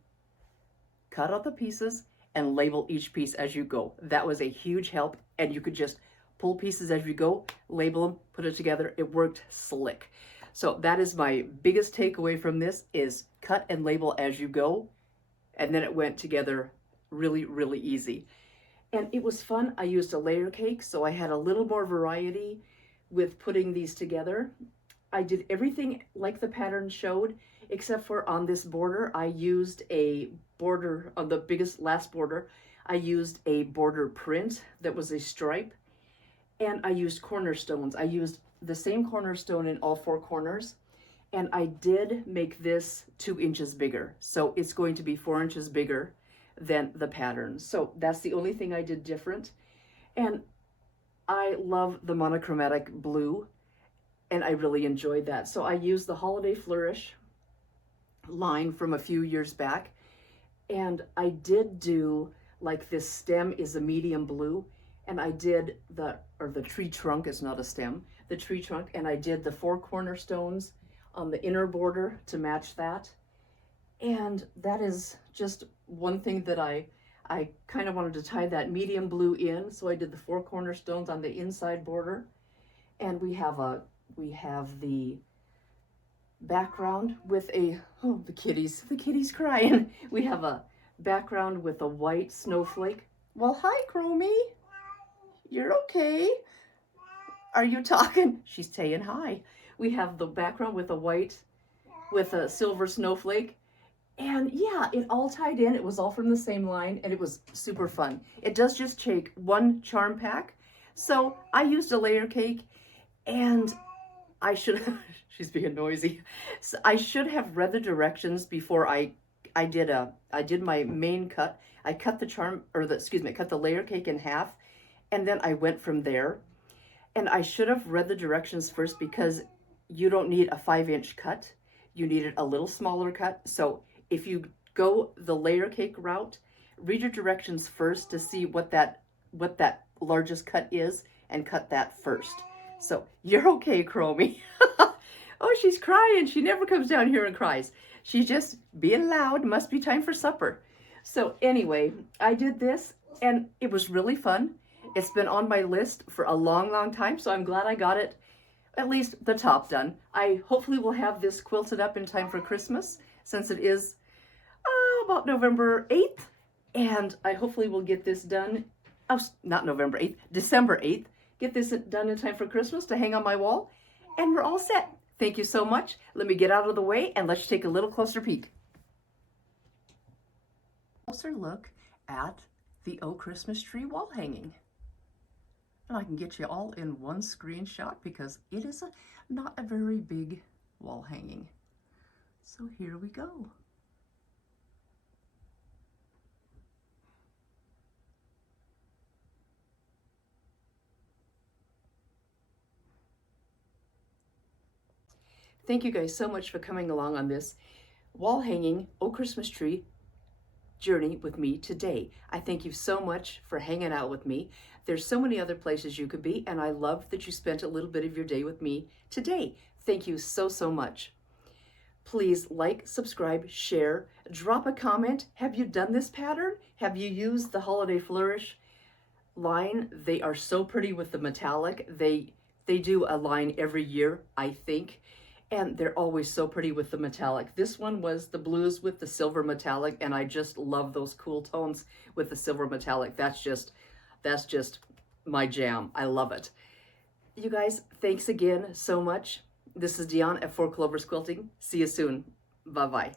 cut out the pieces and label each piece as you go. That was a huge help, and you could just pull pieces as you go, label them, put it together. It worked slick. So that is my biggest takeaway from this, is cut and label as you go, and then it went together really, really easy. And it was fun. I used a layer cake, so I had a little more variety with putting these together. I did everything like the pattern showed, except for on this border, I used a border, on the last border, I used a border print that was a stripe, and I used cornerstones. I used the same cornerstone in all 4 corners, and I did make this 2 inches bigger. So it's going to be 4 inches bigger than the pattern. So that's the only thing I did different. And I love the monochromatic blue, and I really enjoyed that. So I used the Holiday Flourish line from a few years back, and I did do, like, this stem is a medium blue, and I did the tree trunk is not a stem, the tree trunk, and I did the 4 cornerstones on the inner border to match that. And that is just one thing that I kind of wanted to tie that medium blue in, so I did the 4 cornerstones on the inside border. And we have the background with a, oh, the kitty's crying. We have a background with a white snowflake. Well, hi, Chromie. You're okay. Are you talking? She's saying hi. We have the background with a silver snowflake. And yeah, it all tied in. It was all from the same line, and it was super fun. It does just take 1 charm pack. So I used a layer cake, and I should have, she's being noisy. So I should have read the directions before I did my main cut. I cut the cut the layer cake in half, and then I went from there. And I should have read the directions first, because you don't need a 5-inch cut. You needed a little smaller cut. So if you go the layer cake route, read your directions first to see what that largest cut is, and cut that first. So you're okay, Chromie. Oh, she's crying. She never comes down here and cries. She's just being loud. Must be time for supper. So anyway, I did this, and it was really fun. It's been on my list for a long, long time, so I'm glad I got it, at least the top done. I hopefully will have this quilted up in time for Christmas, since it is about November 8th, and I hopefully will get this done, not November 8th, December 8th, get this done in time for Christmas to hang on my wall, and we're all set. Thank you so much. Let me get out of the way, and let's take a little closer peek. Closer look at the Oh Christmas Tree wall hanging. And I can get you all in one screenshot, because it is not a very big wall hanging. So here we go. Thank you guys so much for coming along on this wall hanging Oh Christmas Tree journey with me today. I thank you so much for hanging out with me. There's so many other places you could be, and I love that you spent a little bit of your day with me today. Thank you so, so much. Please like, subscribe, share, drop a comment. Have you done this pattern? Have you used the Holiday Flourish line? They are so pretty with the metallic. They do a line every year, I think. And they're always so pretty with the metallic. This one was the blues with the silver metallic, and I just love those cool tones with the silver metallic. That's just my jam. I love it. You guys, thanks again so much. This is Diahn at 4 Clovers Quilting. See you soon. Bye-bye.